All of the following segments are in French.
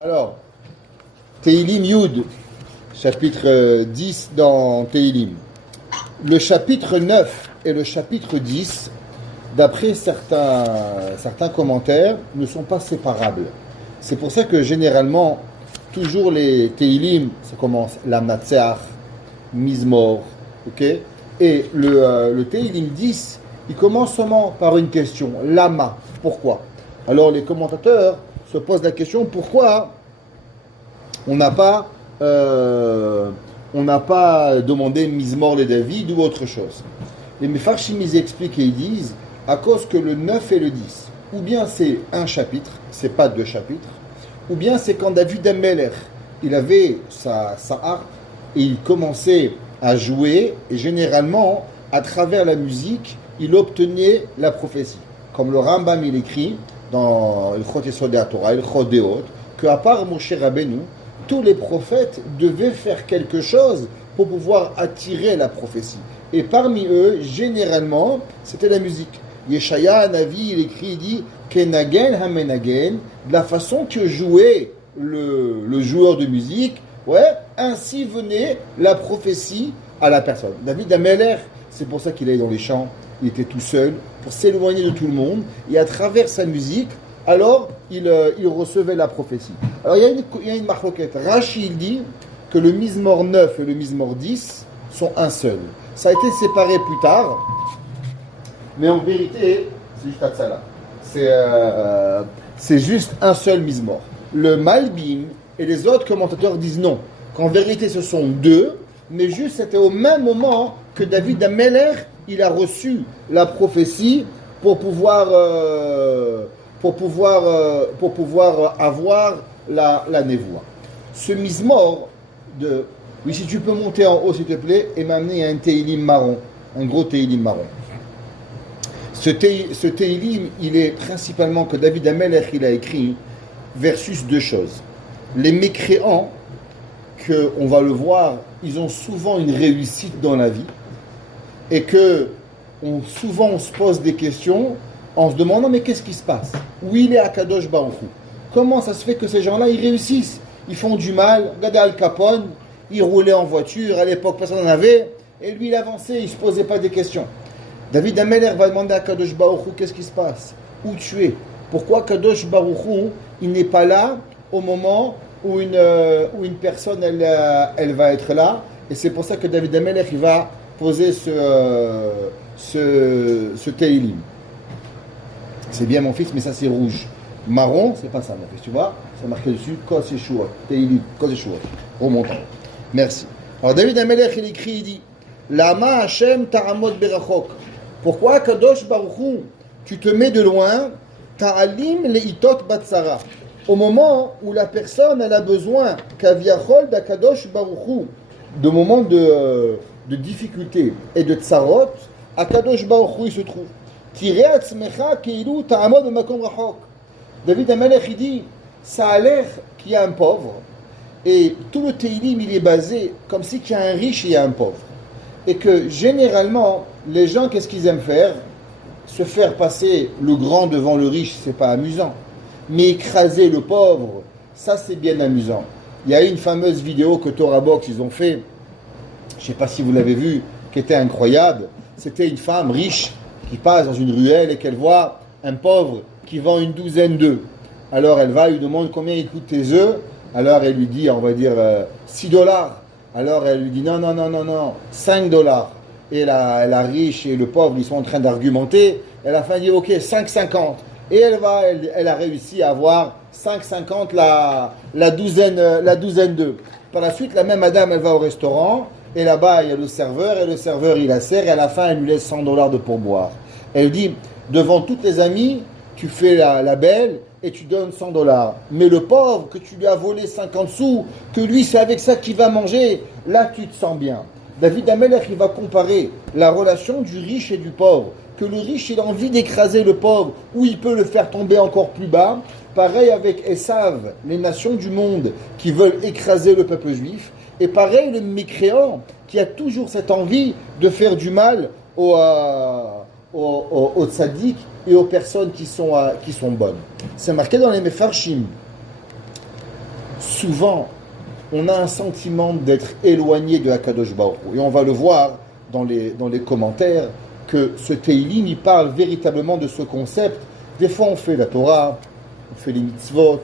Alors, Teilim Yud, chapitre 10 dans Teilim. Le chapitre 9 et le chapitre 10, d'après certains commentaires, ne sont pas séparables. C'est pour ça que généralement, toujours les Teilim, ça commence Lamnatseach, Mizmor, ok? Et le Teilim 10, il commence seulement par une question, Lama, pourquoi? Alors les commentateurs se posent la question, pourquoi on n'a pas demandé Mizmor les David ou autre chose. Les Mefarshim, ils expliquent et ils disent, à cause que le 9 et le 10, ou bien c'est un chapitre, c'est pas deux chapitres, ou bien c'est quand David Ameler, il avait sa harpe et il commençait à jouer, et généralement, à travers la musique, il obtenait la prophétie. Comme le Rambam, il écrit dans le Chot Yesod HaTorah, le Chot Deot, qu'à part Moshe Rabbeinu, tous les prophètes devaient faire quelque chose pour pouvoir attirer la prophétie. Et parmi eux, généralement, c'était la musique. Yeshaya, Navi, il écrit, il dit Kenagen hamenagen, de la façon que jouait le joueur de musique, ouais, ainsi venait la prophétie à la personne. David Ameler, c'est pour ça qu'il allait dans les champs, il était tout seul, pour s'éloigner de tout le monde, et à travers sa musique, alors il recevait la prophétie. Alors il y a une marloquette. Rashi, il dit que le Mizmor 9 et le Mizmor 10 sont un seul. Ça a été séparé plus tard, mais en vérité, c'est juste Hatzala. C'est juste un seul Mizmor. Le Malbim et les autres commentateurs disent non, qu'en vérité ce sont deux, mais juste c'était au même moment que David Ameler, il a reçu la prophétie pour pouvoir avoir la névoie. Ce Mizmor de... Oui, si tu peux monter en haut, s'il te plaît, et m'amener un Teilim marron, un gros Teilim marron. Ce Teilim, il est principalement que David Ameler, il a écrit versus deux choses. Les mécréants, que on va le voir, ils ont souvent une réussite dans la vie, et que souvent on se pose des questions en se demandant mais qu'est-ce qui se passe? Où il est Akadosh Baruch Hu? Comment ça se fait que ces gens-là, ils réussissent? Ils font du mal. Regardez Al Capone, il roulait en voiture, à l'époque personne n'en avait, et lui il avançait, il ne se posait pas des questions. David Ameler va demander à Kadosh Baruch Hu, qu'est-ce qui se passe? Où tu es? Pourquoi Kadosh Baruch Hu, il n'est pas là au moment où une personne elle va être là? Et c'est pour ça que David Ameler il va poser ce Teilim. C'est bien mon fils, mais ça c'est rouge. Marron, c'est pas ça mon fils, tu vois? C'est marqué dessus, Kos Yeshua, Teilim, Kos Yeshua. Remontant. Merci. Alors David Ameler, il écrit, il dit Lama Hashem Ta'amod Berachok. Pourquoi Kadosh Baruch Hu, tu te mets de loin, Ta'alim Leitot Batsara. Au moment où la personne elle a besoin, Kaviachol d'Akadosh Baruch Hu, de moments de difficulté et de tsarot, Akadosh Baruch Hu il se trouve. David Ameler il dit ça a l'air qu'il y a un pauvre et tout le Teilim il est basé comme si qu'il y a un riche et il y a un pauvre et que généralement les gens qu'est-ce qu'ils aiment faire? Se faire passer le grand devant le riche, c'est pas amusant, mais écraser le pauvre, ça c'est bien amusant. Il y a une fameuse vidéo que Torah Box ils ont fait, je sais pas si vous l'avez vu, qui était incroyable. C'était une femme riche qui passe dans une ruelle et qu'elle voit un pauvre qui vend une douzaine d'œufs. Alors elle va, lui demande combien il coûte tes œufs. Alors elle lui dit, on va dire $6. Alors elle lui dit non, 5$. Et la riche et le pauvre, ils sont en train d'argumenter. Et à la fin, elle dit ok, 5,50. Et elle a réussi à avoir 5,50 la douzaine d'œufs. Par la suite, la même madame, elle va au restaurant. Et là-bas, il y a le serveur, et le serveur, il la sert, et à la fin, elle lui laisse $100 de pourboire. Elle dit, devant toutes les amies, tu fais la belle, et tu donnes $100. Mais le pauvre, que tu lui as volé 50 sous, que lui, c'est avec ça qu'il va manger, là, tu te sens bien. David Ameler, il va comparer la relation du riche et du pauvre. Que le riche, il a envie d'écraser le pauvre, ou il peut le faire tomber encore plus bas. Pareil avec Esav, les nations du monde qui veulent écraser le peuple juif. Et pareil, le mécréant qui a toujours cette envie de faire du mal aux tzaddik et aux personnes qui sont bonnes. C'est marqué dans les Mefarshim souvent, on a un sentiment d'être éloigné de Akadosh Baruch Hu. Et on va le voir dans les commentaires, que ce Teilim, il parle véritablement de ce concept. Des fois, on fait la Torah, on fait les mitzvot,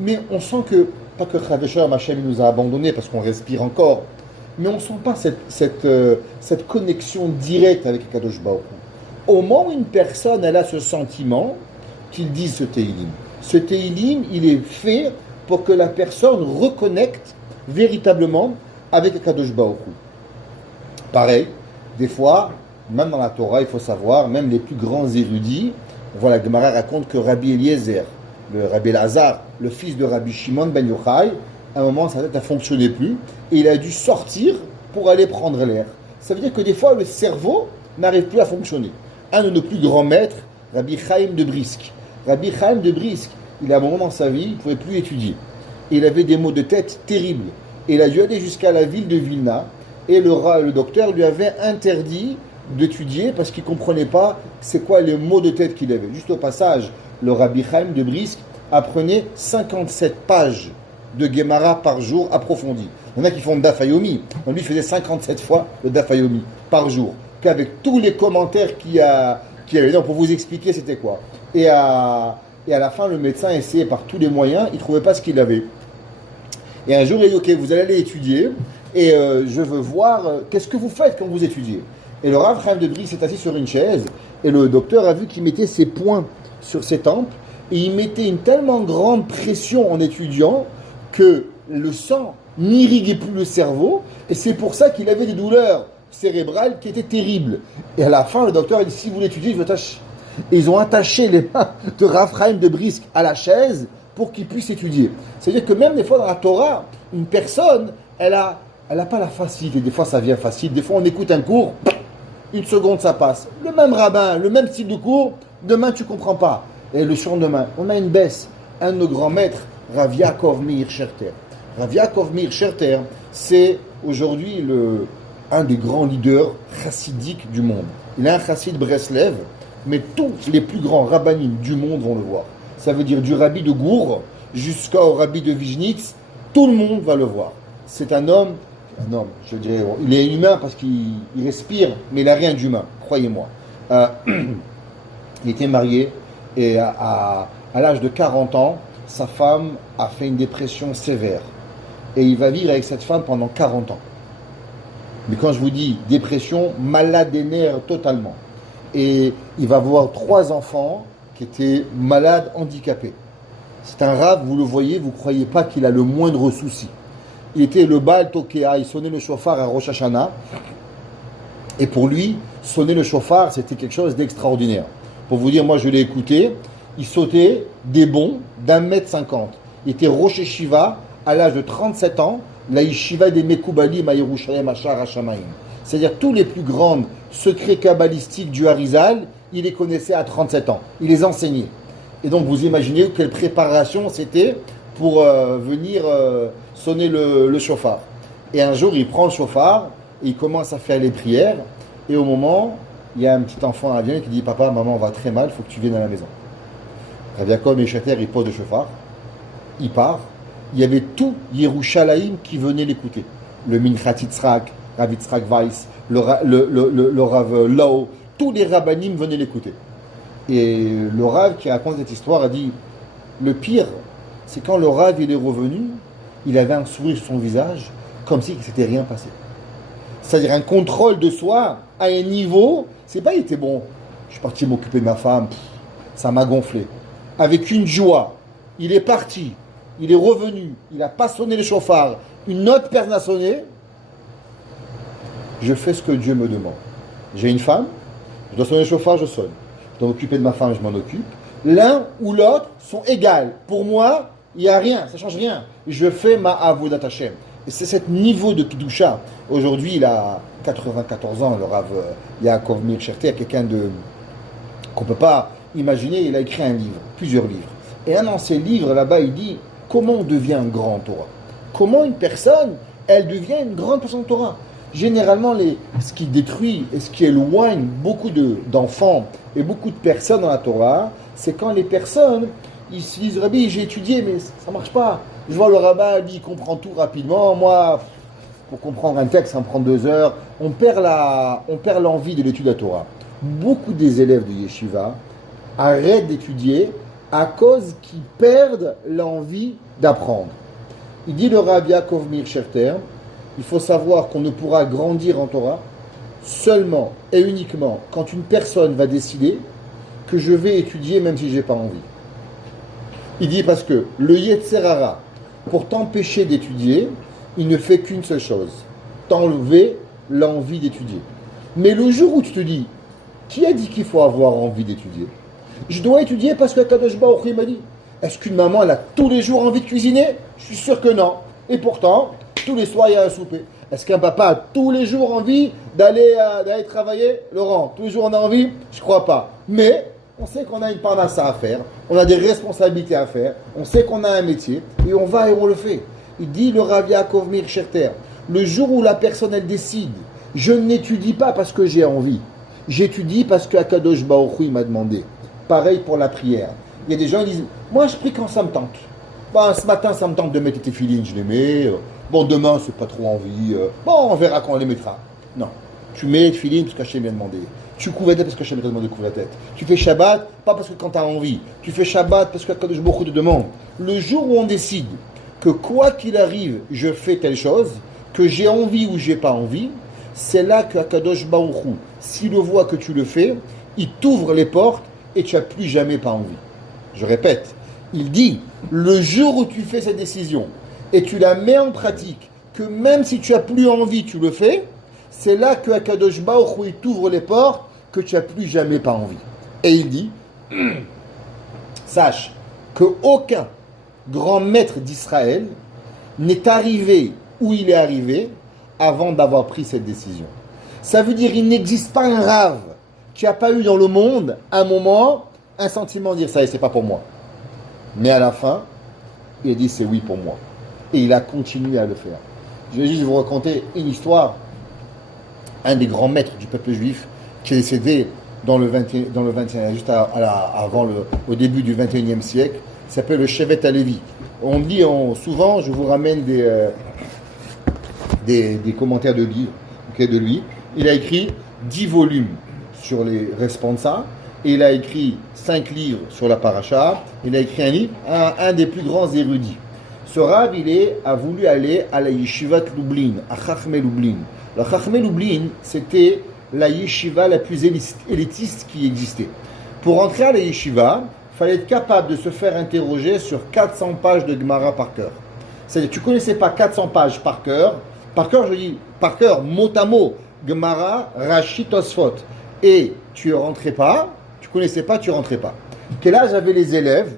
mais on sent que, pas que Chaveshor Hashem nous a abandonnés parce qu'on respire encore, mais on ne sent pas cette connexion directe avec Akadosh Baruch Hu. Au moment où une personne, elle a ce sentiment, qu'il dise ce Teilim. Ce Teilim, il est fait pour que la personne reconnecte véritablement avec Akadosh Baruch Hu. Pareil, des fois, même dans la Torah, il faut savoir, même les plus grands érudits, on voit la Gemara raconte que Rabbi Eliezer, le Rabbi Elazar, le fils de Rabbi Shimon ben Yochai, à un moment, sa tête ne fonctionnait plus, et il a dû sortir pour aller prendre l'air. Ça veut dire que des fois, le cerveau n'arrive plus à fonctionner. Un de nos plus grands maîtres, Rabbi Chaim de Brisk. Rabbi Chaim de Brisk, il a un moment dans sa vie, il ne pouvait plus étudier. Et il avait des maux de tête terribles. Et il a dû aller jusqu'à la ville de Vilna, et le docteur lui avait interdit d'étudier parce qu'il ne comprenait pas c'est quoi les maux de tête qu'il avait. Juste au passage, le Rabbi Chaim de Brisk apprenait 57 pages de Gemara par jour approfondies. Il y en a qui font le Daf Yomi. Lui faisait 57 fois le Daf Yomi par jour. Qu'avec tous les commentaires qu'il y avait. Donc pour vous expliquer c'était quoi. Et à la fin, le médecin essayait par tous les moyens, il ne trouvait pas ce qu'il avait. Et un jour, il dit, ok, vous allez aller étudier, et je veux voir, qu'est-ce que vous faites quand vous étudiez. Et le Rav Chaim de Brisk s'est assis sur une chaise, et le docteur a vu qu'il mettait ses poings sur ses tempes, et il mettait une tellement grande pression en étudiant, que le sang n'irriguait plus le cerveau, et c'est pour ça qu'il avait des douleurs cérébrales qui étaient terribles. Et à la fin, le docteur a dit, si vous voulez étudier, je vous attache. Et ils ont attaché les mains de Rav Chaim de Brisk à la chaise pour qu'il puisse étudier. C'est-à-dire que même des fois dans la Torah, une personne, elle a pas la facilité. Des fois ça vient facile, des fois on écoute un cours, une seconde ça passe. Le même rabbin, le même style de cours, demain tu comprends pas. Et le surlendemain, on a une baisse. Un de nos grands maîtres, Rav Yaakov Meir Scherter. Rav Yaakov Meir Scherter, c'est aujourd'hui un des grands leaders chassidiques du monde. Il est un chassid Breslev, mais tous les plus grands rabbinim du monde vont le voir. Ça veut dire du rabbi de Gour jusqu'au rabbi de Vijnitz, tout le monde va le voir. C'est un homme, je dirais, il est humain parce qu'il respire, mais il n'a rien d'humain, croyez-moi. Il était marié et à l'âge de 40 ans, sa femme a fait une dépression sévère. Et il va vivre avec cette femme pendant 40 ans. Mais quand je vous dis dépression, malade des nerfs totalement. Et il va avoir 3 enfants qui étaient malades, handicapés. C'est un rave, vous le voyez, vous ne croyez pas qu'il a le moindre souci. Il était le Baal Tokea, il sonnait le chauffard à Rosh Hashanah. Et pour lui, sonner le chauffard, c'était quelque chose d'extraordinaire. Pour vous dire, moi je l'ai écouté, il sautait des bonds d'1,50 m. Il était Rosh Shiva à l'âge de 37 ans, la Yeshiva des Mekoubalim à Yerushalayim Ashar Hashamayim. C'est-à-dire tous les plus grands secrets kabbalistiques du Harizal, il les connaissait à 37 ans. Il les enseignait. Et donc vous imaginez quelle préparation c'était pour venir sonner le chauffard. Et un jour, il prend le chauffard, et il commence à faire les prières, et au moment, il y a un petit enfant à Vienne qui dit « Papa, maman va très mal, il faut que tu viennes à la maison. » Rav Yaakov Meir, il pose le chauffard, il part, il y avait tout Yerushalayim qui venait l'écouter. Le Minchat Yitzhak, Rav Yitzhak Weiss, le Rav Lau, tous les rabbanim venaient l'écouter. Et le Rav qui raconte cette histoire a dit, le pire, c'est quand le Rav il est revenu, il avait un sourire sur son visage, comme si il ne s'était rien passé. C'est-à-dire un contrôle de soi à un niveau, c'est pas il était bon, je suis parti m'occuper de ma femme, ça m'a gonflé. Avec une joie, il est parti, il est revenu, il n'a pas sonné le chauffard, une autre personne a sonné, je fais ce que Dieu me demande. J'ai une femme, je dois sonner le chauffard, je sonne. Je dois m'occuper de ma femme, je m'en occupe. L'un ou l'autre sont égales. Pour moi, il n'y a rien, ça ne change rien. Je fais ma avodat Hashem. Et c'est ce niveau de Kedusha. Aujourd'hui, il a 94 ans, le Rav Yaakov Meir Scherter, quelqu'un qu'on ne peut pas imaginer. Il a écrit un livre, plusieurs livres. Et un de ces livres, là-bas, il dit comment on devient un grand Torah. Comment une personne, elle devient une grande personne de Torah. Généralement, ce qui détruit et ce qui éloigne beaucoup d'enfants et beaucoup de personnes dans la Torah, c'est quand les personnes, ils se disent « Rabbi, j'ai étudié, mais ça ne marche pas. Je vois le rabbin, lui, il comprend tout rapidement. Moi, pour comprendre un texte, ça me prend 2 heures. On perd l'envie de l'étude de la Torah. Beaucoup des élèves de Yeshiva arrêtent d'étudier à cause qu'ils perdent l'envie d'apprendre. Il dit le Rav Yaakov Meir Scherter, il faut savoir qu'on ne pourra grandir en Torah seulement et uniquement quand une personne va décider que je vais étudier même si je n'ai pas envie. Il dit parce que le Yetzer Hara, pour t'empêcher d'étudier, il ne fait qu'une seule chose, t'enlever l'envie d'étudier. Mais le jour où tu te dis, qui a dit qu'il faut avoir envie d'étudier? Je dois étudier parce que Kadosh Baruch Hu m'a dit. Est-ce qu'une maman, elle a tous les jours envie de cuisiner? Je suis sûr que non. Et pourtant, tous les soirs, il y a un souper. Est-ce qu'un papa a tous les jours envie d'aller travailler? Laurent, tous les jours on a envie? Je crois pas. Mais on sait qu'on a une parnassa à faire, on a des responsabilités à faire, on sait qu'on a un métier, et on va et on le fait. Il dit le Rav Yaakov Meir Scherter, le jour où la personne elle décide, je n'étudie pas parce que j'ai envie, j'étudie parce que Akadosh Baruch Hu m'a demandé. Pareil pour la prière. Il y a des gens qui disent, moi je prie quand ça me tente. Bon, ce matin ça me tente de mettre tes filines, je les mets. Bon, demain c'est pas trop envie. Bon, on verra quand on les mettra. Non, tu mets les filines parce qu'Hachem vient demander. Tu couvres la tête parce que Hachem t'a demandé de couvrir la tête. Tu fais Shabbat, pas parce que quand tu as envie. Tu fais Shabbat parce que Akadosh Baruch Hu te demande. Le jour où on décide que quoi qu'il arrive, je fais telle chose, que j'ai envie ou j'ai pas envie, c'est là que Akadosh Baruch Hu, s'il le voit que tu le fais, il t'ouvre les portes et tu n'as plus jamais pas envie. Je répète, il dit, le jour où tu fais cette décision et tu la mets en pratique, que même si tu n'as plus envie, tu le fais, c'est là que Akadosh Baruch Hu, il t'ouvre les portes que tu n'as plus jamais pas envie. Et il dit, sache qu'aucun grand maître d'Israël n'est arrivé où il est arrivé avant d'avoir pris cette décision. Ça veut dire qu'il n'existe pas un rave qui n'a pas eu dans le monde un moment, un sentiment de dire ça et c'est pas pour moi. Mais à la fin, il a dit c'est oui pour moi. Et il a continué à le faire. Je vais juste vous raconter une histoire. Un des grands maîtres du peuple juif qui est décédé dans le 21, juste au début du 21e siècle, s'appelle le Shevet Halevi. On dit souvent, je vous ramène des commentaires de livres de lui. Il a écrit 10 volumes sur les responsa, et il a écrit 5 livres sur la paracha. Il a écrit un livre, un des plus grands érudits. Ce Rav, a voulu aller à la Yeshivat Lublin, à Chachmei Lublin. La Chachmei Lublin, c'était la yeshiva la plus élitiste qui existait. Pour entrer à la yeshiva, il fallait être capable de se faire interroger sur 400 pages de Gemara par cœur. C'est-à-dire, tu ne connaissais pas 400 pages par cœur, je dis par cœur, mot à mot, Gemara, Rashi, Tosfot, et tu ne rentrais pas, tu ne connaissais pas, tu ne rentrais pas. Quel âge avaient les élèves?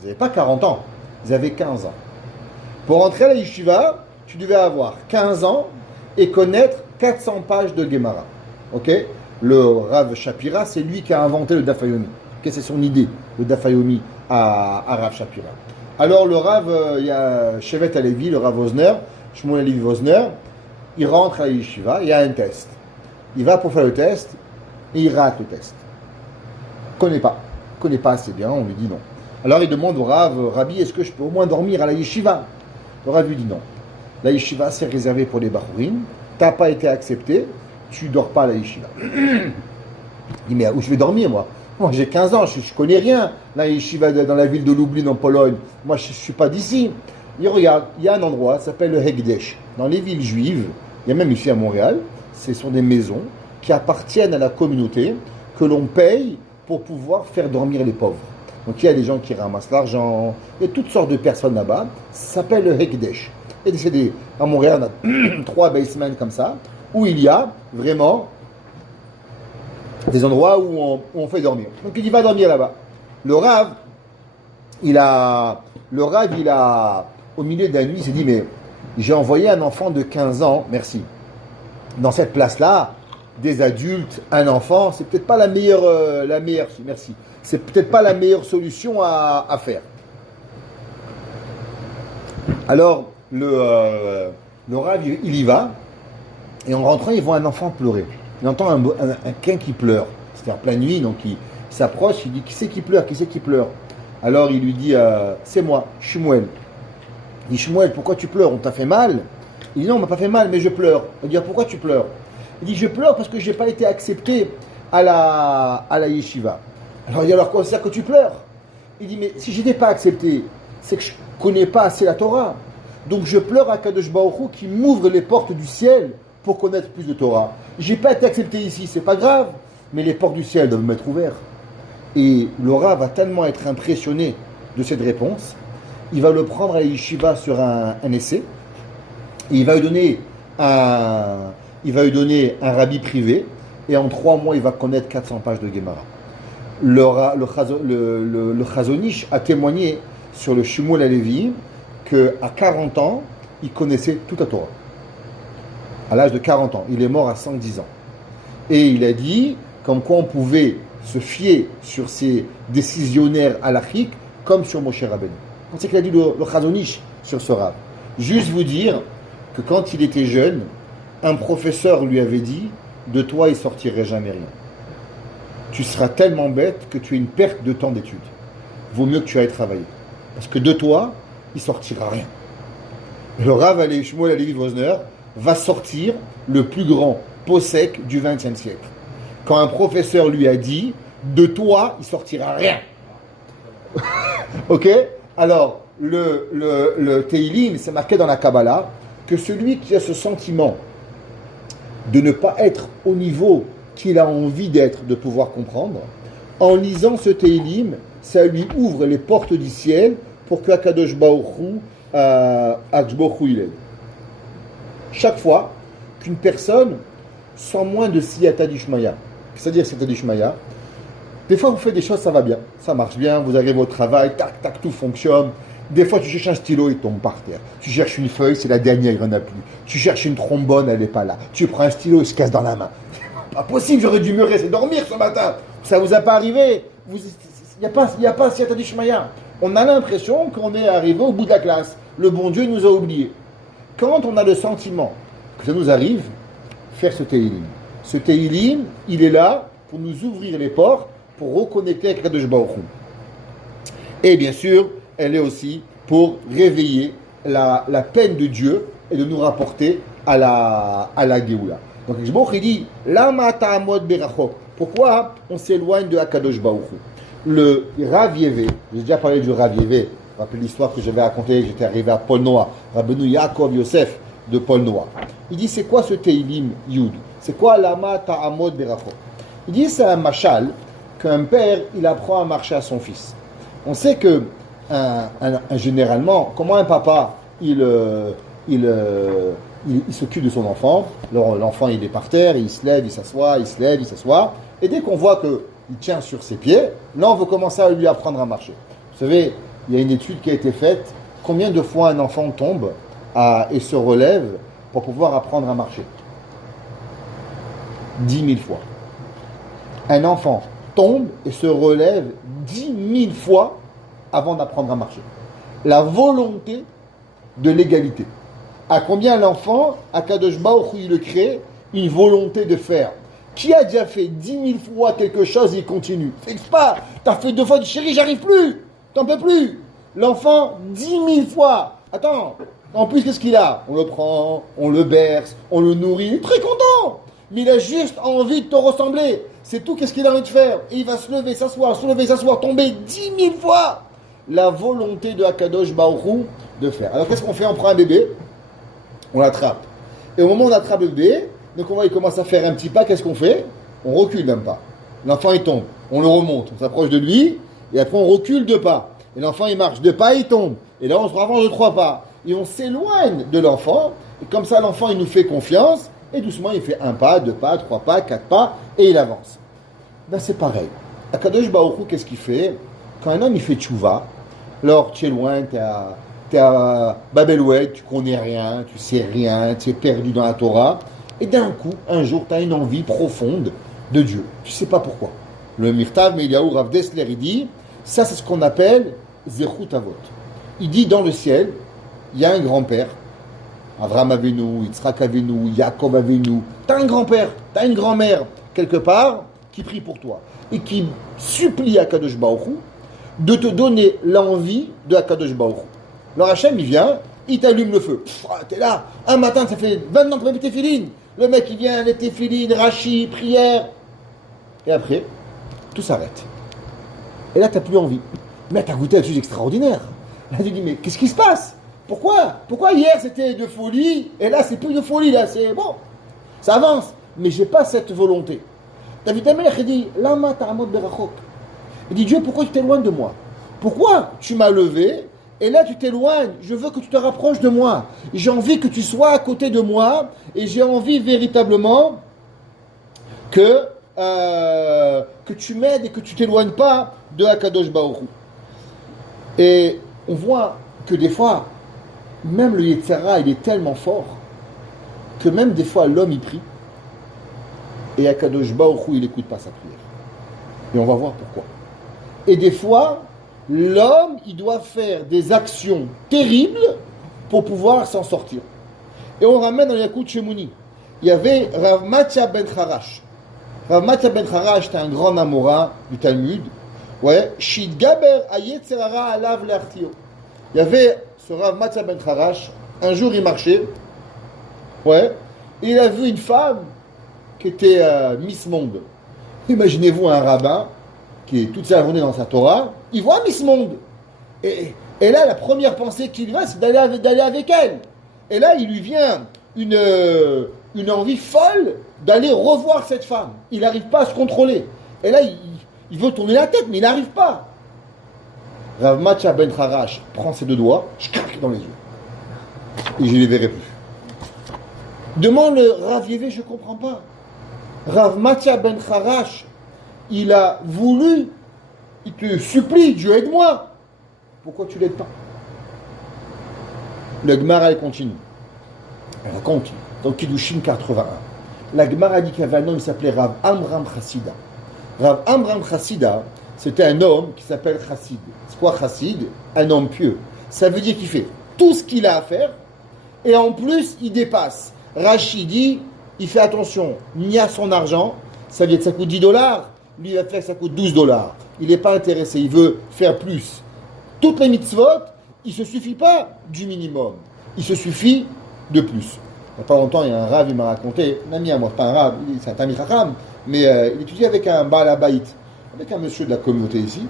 Ils n'avaient pas 40 ans, ils avaient 15 ans. Pour entrer à la yeshiva, tu devais avoir 15 ans et connaître 400 pages de Gemara. Ok? Le Rav Shapira, c'est lui qui a inventé le Daf Yomi. Okay? C'est son idée, le Daf Yomi à Rav Shapira. Alors le Rav, il y a Shevet Halevi, le Rav Wosner, Shmuel Levi Wosner, il rentre à la yeshiva, il y a un test. Il va pour faire le test et il rate le test. Connaît pas assez bien, on lui dit non. Alors il demande au Rav, Rabbi, est-ce que je peux au moins dormir à la yeshiva? Le Rav lui dit non. La yeshiva, c'est réservé pour les Bachurim. Tu n'as pas été accepté, tu ne dors pas à la yeshiva. Il dit, mais où je vais dormir, moi? Moi, j'ai 15 ans, je ne connais rien. La yeshiva dans la ville de Lublin, en Pologne. Moi, je ne suis pas d'ici. Il regarde, il y a un endroit, ça s'appelle le Hekdesh. Dans les villes juives, il y a même ici à Montréal, ce sont des maisons qui appartiennent à la communauté, que l'on paye pour pouvoir faire dormir les pauvres. Donc il y a des gens qui ramassent l'argent, il y a toutes sortes de personnes là-bas. Ça s'appelle le Hekdesh. Et c'est à Montréal, on a 3 basements comme ça, où il y a vraiment des endroits où on fait dormir. Donc il va dormir là-bas. Le Rav, au milieu de la nuit, il s'est dit, mais j'ai envoyé un enfant de 15 ans, merci, dans cette place-là, des adultes, un enfant, c'est peut-être pas la meilleure, merci, c'est peut-être pas la meilleure solution à faire. Alors, le Rav, il y va, et en rentrant, il voit un enfant pleurer. Il entend un qui pleure, c'est-à-dire pleine nuit, donc il s'approche, il dit, qui c'est qui pleure? Alors il lui dit, c'est moi, Shmuel. Il dit Shmuel, pourquoi tu pleures? On t'a fait mal? Il dit non, on m'a pas fait mal, mais je pleure. Il dit pourquoi tu pleures? Il dit je pleure parce que je n'ai pas été accepté à la yeshiva. Alors il dit alors quoi, c'est-à-dire que tu pleures? Il dit mais si je n'étais pas accepté, c'est que je ne connais pas assez la Torah. Donc je pleure à Kadosh Baruch Hu qui m'ouvre les portes du ciel pour connaître plus de Torah. J'ai pas été accepté ici, c'est pas grave, mais les portes du ciel doivent m'être ouvertes. Et le Rav va tellement être impressionné de cette réponse, il va le prendre à la yeshiva sur un essai, et il va lui donner un rabbi privé, et en 3 mois, il va connaître 400 pages de Gemara. Le Chazonish a témoigné sur le Shmuel Alevi qu'à 40 ans, il connaissait toute la Torah. À l'âge de 40 ans. Il est mort à 110 ans. Et il a dit comme quoi on pouvait se fier sur ces décisionnaires halachiques comme sur Moshe Rabbeinu. C'est ce qu'il a dit le Chazonish sur ce Rav. Juste vous dire que quand il était jeune, un professeur lui avait dit de toi il sortirait jamais rien. Tu seras tellement bête que tu aies une perte de temps d'études. Vaut mieux que tu ailles travailler. Parce que de toi, il sortira rien. Le Rav Shmuel Alevi Vosner va sortir le plus grand possèque du XXe siècle. Quand un professeur lui a dit de toi, il sortira rien. Ok? Alors, le Teilim, c'est marqué dans la Kabbalah que celui qui a ce sentiment de ne pas être au niveau qu'il a envie d'être, de pouvoir comprendre, en lisant ce Teilim, ça lui ouvre les portes du ciel pour que Akadosh Baruch Hu il aide. Chaque fois qu'une personne sent moins de siyata d'Ishmaya, c'est-à-dire siyata d'Ishmaya, des fois vous faites des choses, ça va bien, ça marche bien, vous arrivez au travail, tac, tac, tout fonctionne. Des fois tu cherches un stylo, il tombe par terre. Tu cherches une feuille, c'est la dernière, il n'y en a plus. Tu cherches une trombone, elle n'est pas là. Tu prends un stylo, il se casse dans la main. Pas possible, j'aurais dû me rester dormir ce matin. Ça vous a pas arrivé? Il n'y a pas siyata d'Ishmaya. On a l'impression qu'on est arrivé au bout de la classe. Le bon Dieu nous a oubliés. Quand on a le sentiment que ça nous arrive, faire ce Teilim. Ce Teilim, il est là pour nous ouvrir les portes, pour reconnecter avec Kadosh Baruch Hu. Et bien sûr, elle est aussi pour réveiller la peine de Dieu et de nous rapporter à la Géoula. Donc, Kadosh Baruch Hu, il dit, Lama ta'amod berachok. Pourquoi on s'éloigne de Kadosh Baruch Hu? Le Rav Yevé, j'ai déjà parlé du Rav Yevé, rappelez l'histoire que j'avais racontée, j'étais arrivé à Paul Noah, Rabbeinu Yaakov Yosef de Paul Noah. Il dit c'est quoi ce Teilim Yud? C'est quoi Lama Ta'amod Berachot? Il dit c'est un machal qu'un père il apprend à marcher à son fils. On sait que généralement, comment un papa il s'occupe de son enfant, l'enfant il est par terre, il se lève, il s'assoit, il se lève, il s'assoit, et dès qu'on voit qu'il tient sur ses pieds, là on veut commencer à lui apprendre à marcher. Vous savez, il y a une étude qui a été faite, combien de fois un enfant tombe et se relève pour pouvoir apprendre à marcher? 10 000 fois. Un enfant tombe et se relève 10 000 fois avant d'apprendre à marcher. La volonté de l'égalité. À combien l'enfant, à Kadosh Baruch Hu, il le crée, une volonté de faire. Qui a déjà fait 10 000 fois quelque chose et il continue? Fais pas, t'as fait 2 fois, chérie, j'arrive plus, t'en peux plus. L'enfant, 10 000 fois. Attends, en plus, qu'est-ce qu'il a? On le prend, on le berce, on le nourrit, il est très content. Mais il a juste envie de te ressembler. C'est tout, qu'est-ce qu'il a envie de faire? Et il va se lever, s'asseoir, tomber 10 000 fois. La volonté de Akadosh Baruch Hu de faire. Alors qu'est-ce qu'on fait? On prend un bébé, on l'attrape. Et au moment où on attrape le bébé, donc il commence à faire un petit pas, qu'est-ce qu'on fait? On recule d'un pas. L'enfant il tombe, on le remonte, on s'approche de lui, et après on recule 2 pas. Et l'enfant il marche 2 pas, il tombe. Et là on se rapproche de 3 pas. Et on s'éloigne de l'enfant, et comme ça l'enfant il nous fait confiance, et doucement il fait 1 pas, 2 pas, 3 pas, 4 pas, et il avance. Ben c'est pareil. Akadosh Baruch Hu, qu'est-ce qu'il fait? Quand un homme il fait tchouva, alors tu es loin, t'es à Babel Oued, tu connais rien, tu sais rien, tu es perdu dans la Torah, et d'un coup, un jour, tu as une envie profonde de Dieu. Tu ne sais pas pourquoi. Le Mirtav Meliaou Rav Dessler, il dit, ça c'est ce qu'on appelle Zechut Avot. Il dit, dans le ciel, il y a un grand-père, Avraham Avinu, Yitzhak Avinu, Yaakov Avinu, tu as un grand-père, tu as une grand-mère, quelque part, qui prie pour toi, et qui supplie à Kadosh Baruch Hu de te donner l'envie de Akadosh Baruch Hu. Alors Hachem, il vient, il t'allume le feu. T'es là, un matin, ça fait 20 ans que tu tes filines. Le mec, il vient, les téfilines, rachis, prière. Et après, tout s'arrête. Et là, t'as plus envie. Mais t'as goûté un truc extraordinaire. Là, tu dis, mais qu'est-ce qui se passe? Pourquoi hier, c'était de folie, et là, c'est plus de folie, là, c'est bon. Ça avance. Mais j'ai pas cette volonté. David Amelech, il dit, Lama ta'amod berachok. Il dit, Dieu, pourquoi tu t'éloignes de moi? Pourquoi tu m'as levé et là tu t'éloignes? Je veux que tu te rapproches de moi. J'ai envie que tu sois à côté de moi et j'ai envie véritablement que tu m'aides et que tu t'éloignes pas de Akadosh Baruch Hu. Et on voit que des fois, même le Yetzirah, il est tellement fort que même des fois l'homme il prie et Akadosh Baruch Hu il n'écoute pas sa prière. Et on va voir pourquoi. Et des fois, l'homme, il doit faire des actions terribles pour pouvoir s'en sortir. Et on ramène dans Yakout Shemouni. Il y avait Rav Matya ben Harash. Rav Matya ben Harash était un grand Amora du Talmud. Ouais. Shid Gaber Ayetzerara Alav Le'artio. Il y avait ce Rav Matya ben Harash. Un jour, il marchait. Ouais. Et il a vu une femme qui était Miss Monde. Imaginez-vous un rabbin qui est toute sa journée dans sa Torah, il voit Miss Monde. Et là, la première pensée qu'il lui va, c'est d'aller avec elle. Et là, il lui vient une envie folle d'aller revoir cette femme. Il n'arrive pas à se contrôler. Et là, il veut tourner la tête, mais il n'arrive pas. Rav Matya ben Harash prend ses deux doigts, je craque dans les yeux. Et je ne les verrai plus. Demande le Rav Yevé, je ne comprends pas. Rav Matya ben Harash, il a voulu, il te supplie, Dieu aide-moi. Pourquoi tu l'aides pas? Le Gemara, elle continue. Elle raconte dans Kiddushin 81. La Gemara dit qu'il y avait un homme qui s'appelait Rav Amram Chassida. Rav Amram Chassida, c'était un homme qui s'appelle Chassid. C'est quoi Chassid? Un homme pieux. Ça veut dire qu'il fait tout ce qu'il a à faire et en plus, il dépasse. Rashi dit, il fait attention, ni à son argent, ça veut dire que ça coûte $10. Lui, il va faire que ça coûte $12. Il n'est pas intéressé, il veut faire plus. Toutes les mitzvot, il ne se suffit pas du minimum. Il se suffit de plus. Il n'y a pas longtemps, il y a un rav, il m'a raconté, un ami à moi, pas un rav, c'est un Tamil Chacham, mais il étudie avec un Baal Habayit, avec un monsieur de la communauté ici.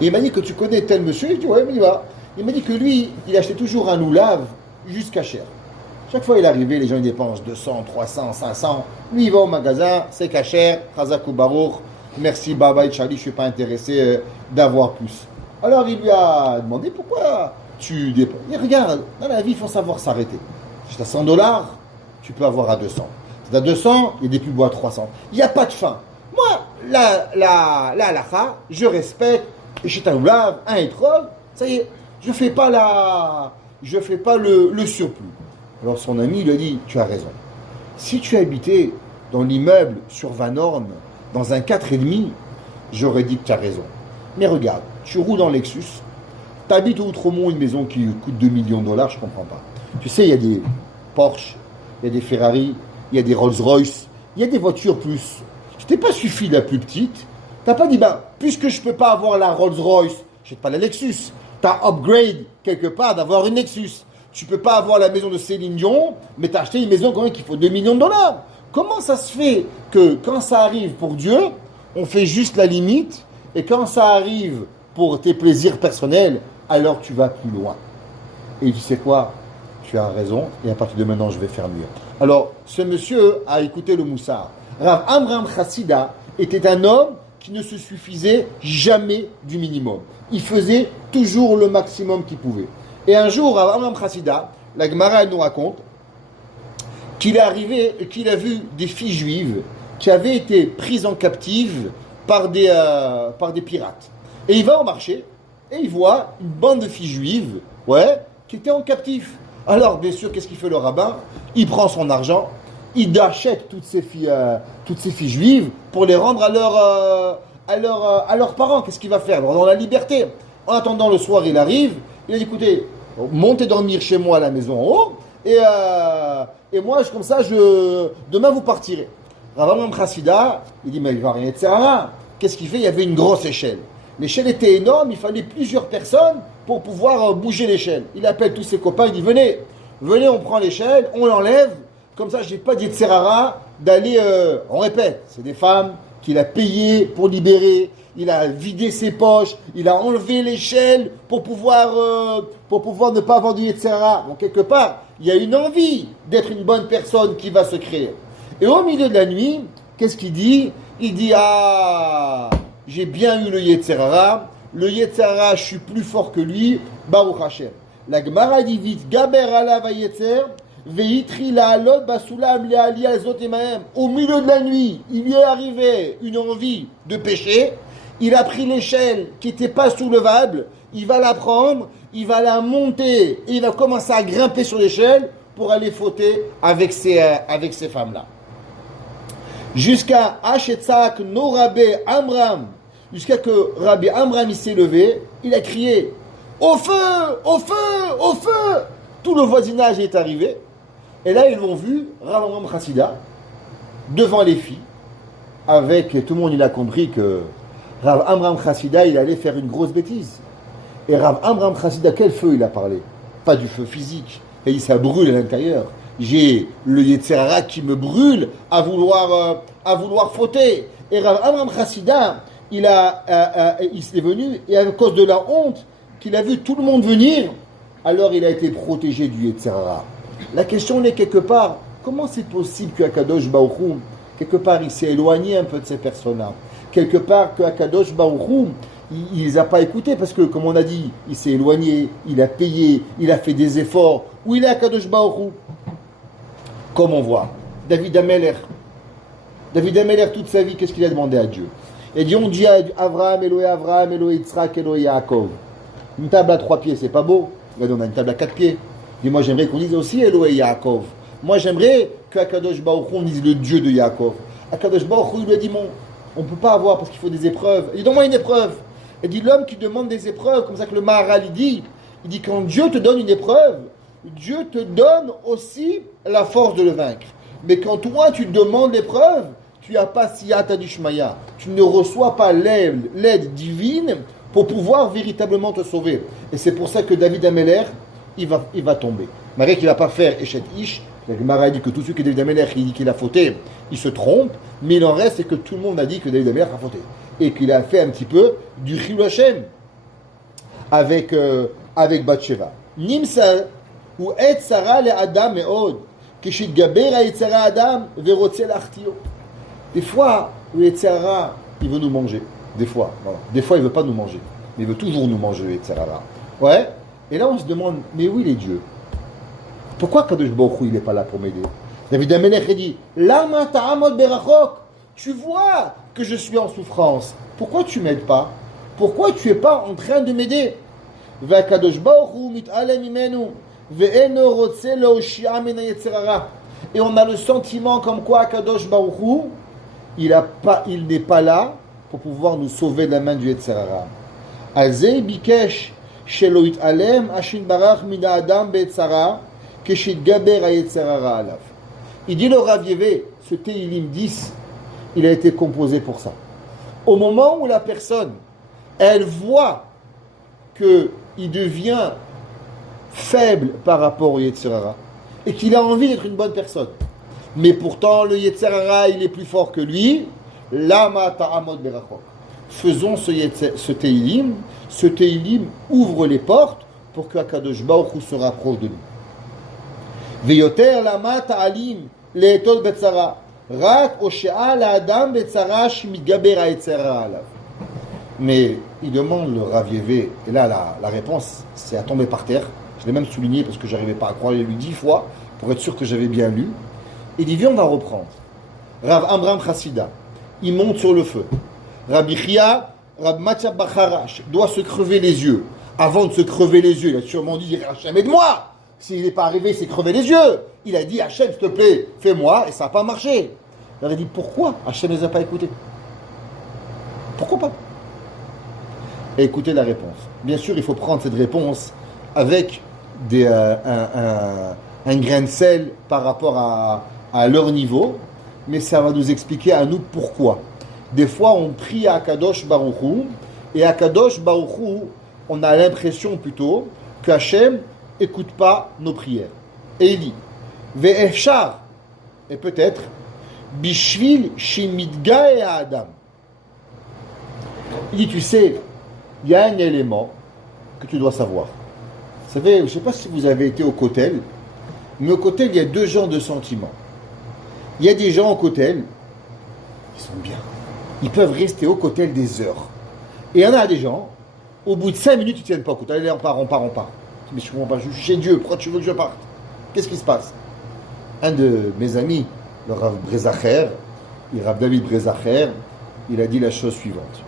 Et il m'a dit que tu connais tel monsieur. Je dis ouais, mais il va. Il m'a dit que lui, il achetait toujours un loulav jusqu'à cher. Chaque fois il arrivait, les gens ils dépensent 200, 300, 500. Lui il va au magasin, c'est cachère, Chazakou Baruch, merci Baba et Charlie, je ne suis pas intéressé d'avoir plus. Alors il lui a demandé pourquoi tu dépenses. Il dit regarde, dans la vie il faut savoir s'arrêter. Si tu as $100, tu peux avoir à 200. Si tu as 200, il y a des pubs à 300. Il n'y a pas de fin. Moi, la halakha, je respecte, et chez Tanoulav, un étrog, ça y est, je fais pas le surplus. Alors son ami lui a dit, tu as raison. Si tu habitais dans l'immeuble sur Van Horn, dans un 4,5, j'aurais dit que tu as raison. Mais regarde, tu roules dans Lexus, tu habites au Outremont, une maison qui coûte $2 millions, je comprends pas. Tu sais, il y a des Porsche, il y a des Ferrari, il y a des Rolls-Royce, il y a des voitures plus. Je t'ai pas suffi la plus petite. T'as pas dit, puisque je peux pas avoir la Rolls-Royce, je pas la Lexus. T'as upgrade quelque part d'avoir une Lexus. Tu peux pas avoir la maison de Céline Dion, mais t'as acheté une maison quand même qui vaut $2 millions. Comment ça se fait que quand ça arrive pour Dieu, on fait juste la limite, et quand ça arrive pour tes plaisirs personnels, alors tu vas plus loin. Et tu sais quoi? Tu as raison, et à partir de maintenant, je vais faire mieux. Alors, ce monsieur a écouté le Moussard. Rav Amram Chassida était un homme qui ne se suffisait jamais du minimum. Il faisait toujours le maximum qu'il pouvait. Et un jour, Rav Amram Chassida, la Gemara nous raconte qu'il a vu des filles juives qui avaient été prises en captive par des pirates. Et il va au marché et il voit une bande de filles juives, qui étaient en captif. Alors, bien sûr, qu'est-ce qu'il fait le rabbin? Il prend son argent, il achète toutes ces filles juives pour les rendre à leurs parents. Qu'est-ce qu'il va faire? Dans la liberté. En attendant, le soir, il arrive, il a dit, écoutez, montez dormir chez moi à la maison en haut, et moi, comme ça, demain, vous partirez. Rav Amram Chassida, il dit, mais il va rien être Sarah. Qu'est-ce qu'il fait? Il y avait une grosse échelle. L'échelle était énorme, il fallait plusieurs personnes pour pouvoir bouger l'échelle. Il appelle tous ses copains, il dit venez, on prend l'échelle, on l'enlève, comme ça je n'ai pas d'Yetzerara d'aller, on répète, c'est des femmes qu'il a payées pour libérer, il a vidé ses poches, il a enlevé l'échelle pour pouvoir ne pas avoir du Yetzerara. Donc quelque part, il y a une envie d'être une bonne personne qui va se créer. Et au milieu de la nuit, qu'est-ce qu'il dit? Il dit, ah, j'ai bien eu le Yetzerara, je suis plus fort que lui, Baruch Hashem. La Gemara dit vite, Gaber ala vayetzer, veitri la alot basulam le ali azot emahem. Au milieu de la nuit, il lui est arrivé une envie de pécher, il a pris l'échelle qui n'était pas soulevable, il va la prendre, il va la monter, et il va commencer à grimper sur l'échelle pour aller fauter avec ces femmes-là. Jusqu'à Hachetzak no Rabbi Amram, jusqu'à que Rabbi Amram il s'est levé, il a crié au feu, au feu, au feu. Tout le voisinage est arrivé, et là ils l'ont vu, Rav Amram Chassida, devant les filles, avec tout le monde il a compris que Rav Amram Chassida il allait faire une grosse bêtise. Et Rav Amram Chassida, quel feu il a parlé? Pas du feu physique, il a dit ça brûle à l'intérieur. J'ai le Yetzerara qui me brûle à vouloir fauter. Et Rav Amram Chassida, il est venu, et à cause de la honte qu'il a vu tout le monde venir, alors il a été protégé du Yetzerara. La question est quelque part, comment c'est possible que Akadosh Baruch Hu, quelque part il s'est éloigné un peu de ces personnes-là, quelque part que Akadosh Baruch Hu, il les a pas écoutés, parce que comme on a dit, il s'est éloigné, il a payé, il a fait des efforts. Où il est Akadosh Baruch Hu? Comme on voit, David Ameler, toute sa vie, qu'est-ce qu'il a demandé à Dieu? Il dit, on dit à Avraham, Elohé Yitzhak, Elohé Yaakov. Une table à 3 pieds, c'est pas beau. Regardez, on a une table à 4 pieds. Il dit, moi j'aimerais qu'on dise aussi Elohé Yaakov. Moi j'aimerais qu'Akadosh Baruch Hu, on dise le Dieu de Yaakov. Akadosh Baruch Hu, il lui a dit, on ne peut pas avoir parce qu'il faut des épreuves. Il dit, donne-moi une épreuve. Il dit, l'homme qui demande des épreuves, comme ça que le Maharal il dit, quand Dieu te donne une épreuve, Dieu te donne aussi la force de le vaincre. Mais quand toi tu demandes l'épreuve, tu n'as pas siyata d'ishmaya. Tu ne reçois pas l'aide divine pour pouvoir véritablement te sauver. Et c'est pour ça que David Ameler, il va tomber. Malgré qu'il ne va pas faire Eshet Ish, le Gemara dit que tout celui que David Ameler il dit qu'il a fauté, il se trompe, mais il en reste c'est que tout le monde a dit que David Ameler a fauté. Et qu'il a fait un petit peu du Chilul Hashem avec Bathsheba. Nimsa ou et Sarah le Adam meod, kishitgaber ha Yetzera Adam verotze lachtio. Des fois, le Yetzera, il veut nous manger. Des fois, voilà. Des fois, il veut pas nous manger, mais il veut toujours nous manger le Yetzera. Ouais. Et là, on se demande, mais où il est Dieu? Pourquoi Kadosh Baruch Hu il n'est pas là pour m'aider? David Amelech il dit, Lama ta'amod berachok. Tu vois que je suis en souffrance. Pourquoi tu m'aides pas? Pourquoi tu es pas en train de m'aider? V'akadosh Baruch Hu mit'alem imenu. Et on a le sentiment comme quoi Kadosh Baruch Hu, il n'est pas là pour pouvoir nous sauver de la main du Yetzerara. Azei bikesh shelo italem ashin barach mina adam be'etzara keshit gaber ha-Yetzerara alav. Il dit le Rav Yevé, ce Tehillim 10, il a été composé pour ça. Au moment où la personne, elle voit qu'il devient faible par rapport au Yetzerara et qu'il a envie d'être une bonne personne, mais pourtant le Yetzerara il est plus fort que lui, Lama ta'amod berachok. Faisons ce Tehillim. Ce Tehillim ouvre les portes pour que Akadosh Baruch Hu se rapproche de nous. Veyoter lama ta'alim le'etol betzara rak oshe'a la'adam betzara shmitgaber ha'yetzerara alav. Mais il demande le Rav Yevé, et là la réponse c'est à tomber par terre. Je l'ai même souligné parce que je n'arrivais pas à croire, il l'a lu 10 fois pour être sûr que j'avais bien lu. Il dit, viens, on va reprendre. Rav Amram Chassida, il monte sur le feu. Rabbi Chia, Rav Matya Bacharash doit se crever les yeux. Avant de se crever les yeux, il a sûrement dit, Hachem, aide-moi. S'il n'est pas arrivé, il s'est crevé les yeux. Il a dit, Hachem, s'il te plaît, fais-moi, et ça n'a pas marché. Il a dit, pourquoi Hachem ne les a pas écoutés? Pourquoi pas? Et écoutez la réponse. Bien sûr, il faut prendre cette réponse avec un grain de sel par rapport à leur niveau, mais ça va nous expliquer à nous pourquoi. Des fois, on prie à Kadosh Baruch Hu Et à Kadosh Baruch Hu, on a l'impression plutôt que Hachem écoute pas nos prières. Et il dit, Ve'efshar, et peut-être, Bishvil Shemidga et Adam. Il dit, tu sais, il y a un élément que tu dois savoir. Vous savez, je ne sais pas si vous avez été au Kotel, mais au Kotel, il y a deux genres de sentiments. Il y a des gens au Kotel qui sont bien. Ils peuvent rester au Kotel des heures. Et il y en a des gens, au bout de 5 minutes, ils ne tiennent pas au Kotel. Allez, on part. Mais je comprends pas, je suis chez Dieu, pourquoi tu veux que je parte? Qu'est-ce qui se passe? Un de mes amis, le Rav Brezacher, le Rav David Brezacher, il a dit la chose suivante.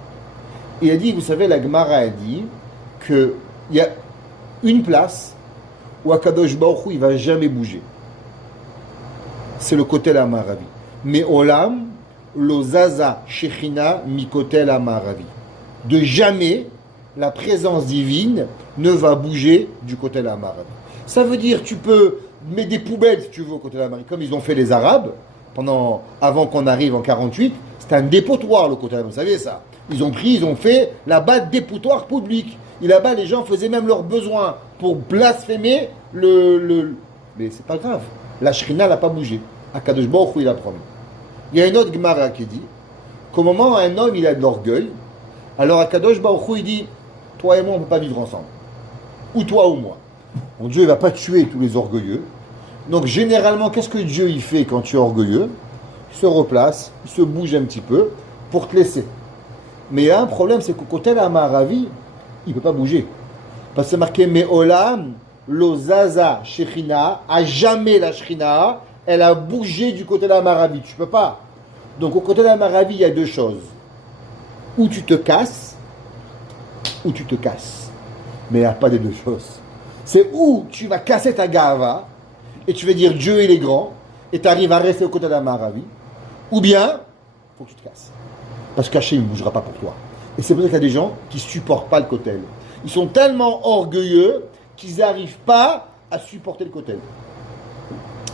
Il a dit, vous savez, la Gemara a dit qu'il y a une place où Akadosh Baruch Hu, il ne va jamais bouger. C'est le Kotel Amaravi. Mais Olam, lo zaza shechina mi Kotel Amaravi. De jamais, la présence divine ne va bouger du Kotel Amaravi. Ça veut dire, tu peux mettre des poubelles, si tu veux, au Kotel Amaravi, comme ils ont fait les Arabes, avant qu'on arrive en 48, c'était un dépotoir, le Kotel Amaravi, vous savez ça. Ils ont fait là-bas dépotoir public. Et là-bas, les gens faisaient même leurs besoins pour blasphémer Mais c'est pas grave. La Shrina n'a pas bougé. Akadosh Baruch Hu, il a promis. Il y a une autre Gemara qui dit qu'au moment où un homme il a de l'orgueil, alors Akadosh Baruch Hu, il dit, toi et moi, on ne peut pas vivre ensemble. Ou toi ou moi. Bon, Dieu ne va pas tuer tous les orgueilleux. Donc généralement, qu'est-ce que Dieu il fait quand tu es orgueilleux? Il se replace, il se bouge un petit peu pour te laisser. Mais il y a un problème, c'est qu'au côté de la Maravi, il ne peut pas bouger. Parce que c'est marqué Me'olam, lo zaza shechina, à jamais la Shrina, elle a bougé du côté de la Maravi. Tu ne peux pas. Donc au côté de la Maravi, il y a deux choses. Ou tu te casses, ou tu te casses. Mais il n'y a pas des deux choses. C'est où tu vas casser ta gava, et tu vas dire Dieu il est grand, et tu arrives à rester au côté de la Maravi, ou bien, il faut que tu te casses. Parce qu'Hachem ne bougera pas pour toi. Et c'est pour ça qu'il y a des gens qui ne supportent pas le kotel. Ils sont tellement orgueilleux qu'ils n'arrivent pas à supporter le kotel.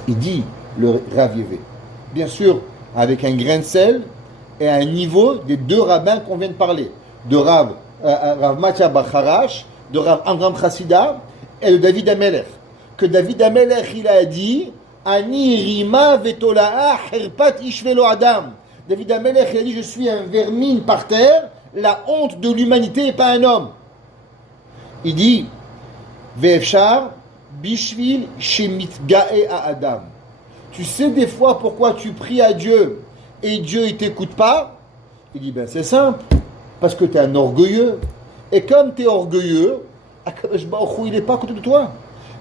Il dit, le Rav Yevé, bien sûr, avec un grain de sel et à un niveau des deux rabbins qu'on vient de parler, de Rav Matia Bacharash, de Rav Amram Chassida et de David Amelech. Que David Amelech, il a dit, Ani rima vetola'a herpat ishvelo adam. David Amelech, il a dit, je suis un vermine par terre, la honte de l'humanité n'est pas un homme. Il dit, Ve'efshar bishvil shemitga'e à Adam. Tu sais des fois pourquoi tu pries à Dieu et Dieu il t'écoute pas? Il dit, ben c'est simple, parce que tu es un orgueilleux. Et comme tu es orgueilleux, Akadosh Baruch Hu, il n'est pas à côté de toi.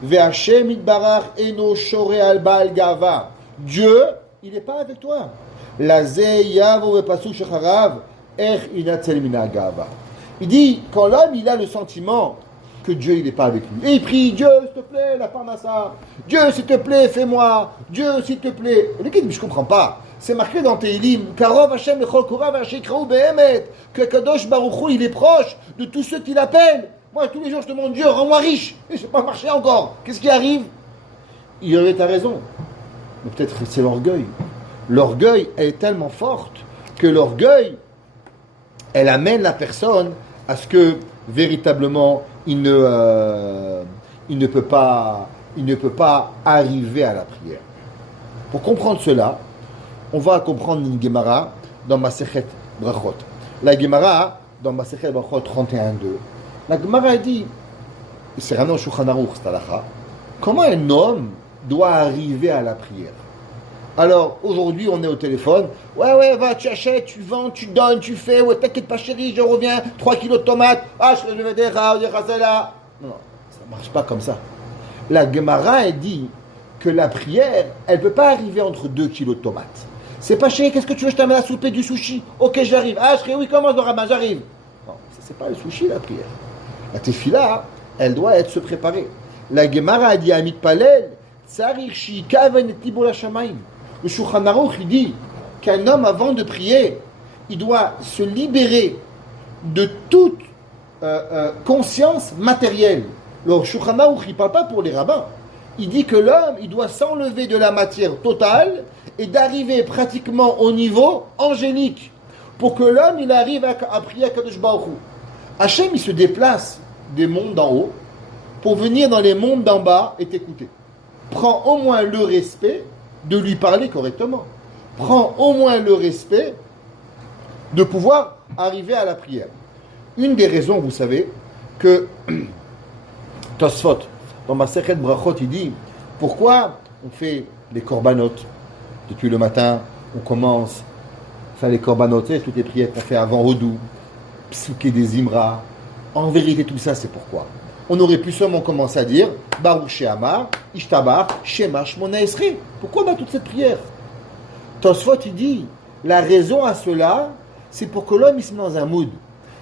Ve'Hashem itbarach eno shore al ba'al gava. Dieu, il n'est pas avec toi. Il dit, quand l'homme il a le sentiment que Dieu il n'est pas avec lui, et il prie, Dieu s'il te plaît, la parnassa, Dieu s'il te plaît, fais-moi, Dieu s'il te plaît. Mais je ne comprends pas. C'est marqué dans Tehillim, Karov Hashem lechol korav hashikraou behemet, que Kadosh Baruch Hu il est proche de tous ceux qui l'appellent. Moi tous les jours je demande Dieu, rends-moi riche. Et je n'ai pas marché encore. Qu'est-ce qui arrive? Il avait ta raison. Mais peut-être c'est l'orgueil. L'orgueil est tellement forte que l'orgueil, elle amène la personne à ce que véritablement il ne peut pas arriver à la prière. Pour comprendre cela, on va comprendre une Gemara dans Masechet Brachot. La Gemara dans Masechet Brachot 31.2. La Gemara dit, c'est vraiment Shulchan Aruch, c'est halakha, comment un homme doit arriver à la prière. Alors, aujourd'hui, on est au téléphone. Ouais, va, tu achètes, tu vends, tu donnes, tu fais. Ouais, t'inquiète pas, chérie, je reviens. 3 kilos de tomates. Ah, je vais dire, là. Non, ça ne marche pas comme ça. La Gemara, elle dit que la prière, elle ne peut pas arriver entre 2 kilos de tomates. C'est pas, chérie, qu'est-ce que tu veux, je t'amène à souper du sushi? Ok, j'arrive. Ah, chérie, oui, commence le rabbin, j'arrive. Non, c'est pas le sushi, la prière. La tefila, elle doit être se préparer. La Gemara a dit à Amit Palel, Tsarich shi kaven et tibol hashamayim. Le Shulchan Aruch, il dit qu'un homme, avant de prier, il doit se libérer de toute conscience matérielle. Le Shulchan Aruch, il ne parle pas pour les rabbins. Il dit que l'homme, il doit s'enlever de la matière totale et d'arriver pratiquement au niveau angélique pour que l'homme, il arrive à prier à Kadosh Baruch Hu. Hachem, il se déplace des mondes d'en haut pour venir dans les mondes d'en bas et t'écouter. Prends au moins le respect de lui parler correctement. Prends au moins le respect de pouvoir arriver à la prière. Une des raisons, vous savez, que Tosfot, dans Masechet Brachot, il dit pourquoi on fait les corbanotes depuis le matin, on commence à faire les corbanotes, toutes les prières qu'on fait avant Hodou, Psuké des Imra. En vérité, tout ça, c'est pourquoi on aurait pu seulement commencer à dire Baruch She'amar, Ishtabar, Shema Shmona Esri. Pourquoi toute cette prière? Tosfot, il dit la raison à cela, c'est pour que l'homme il se met dans un mood.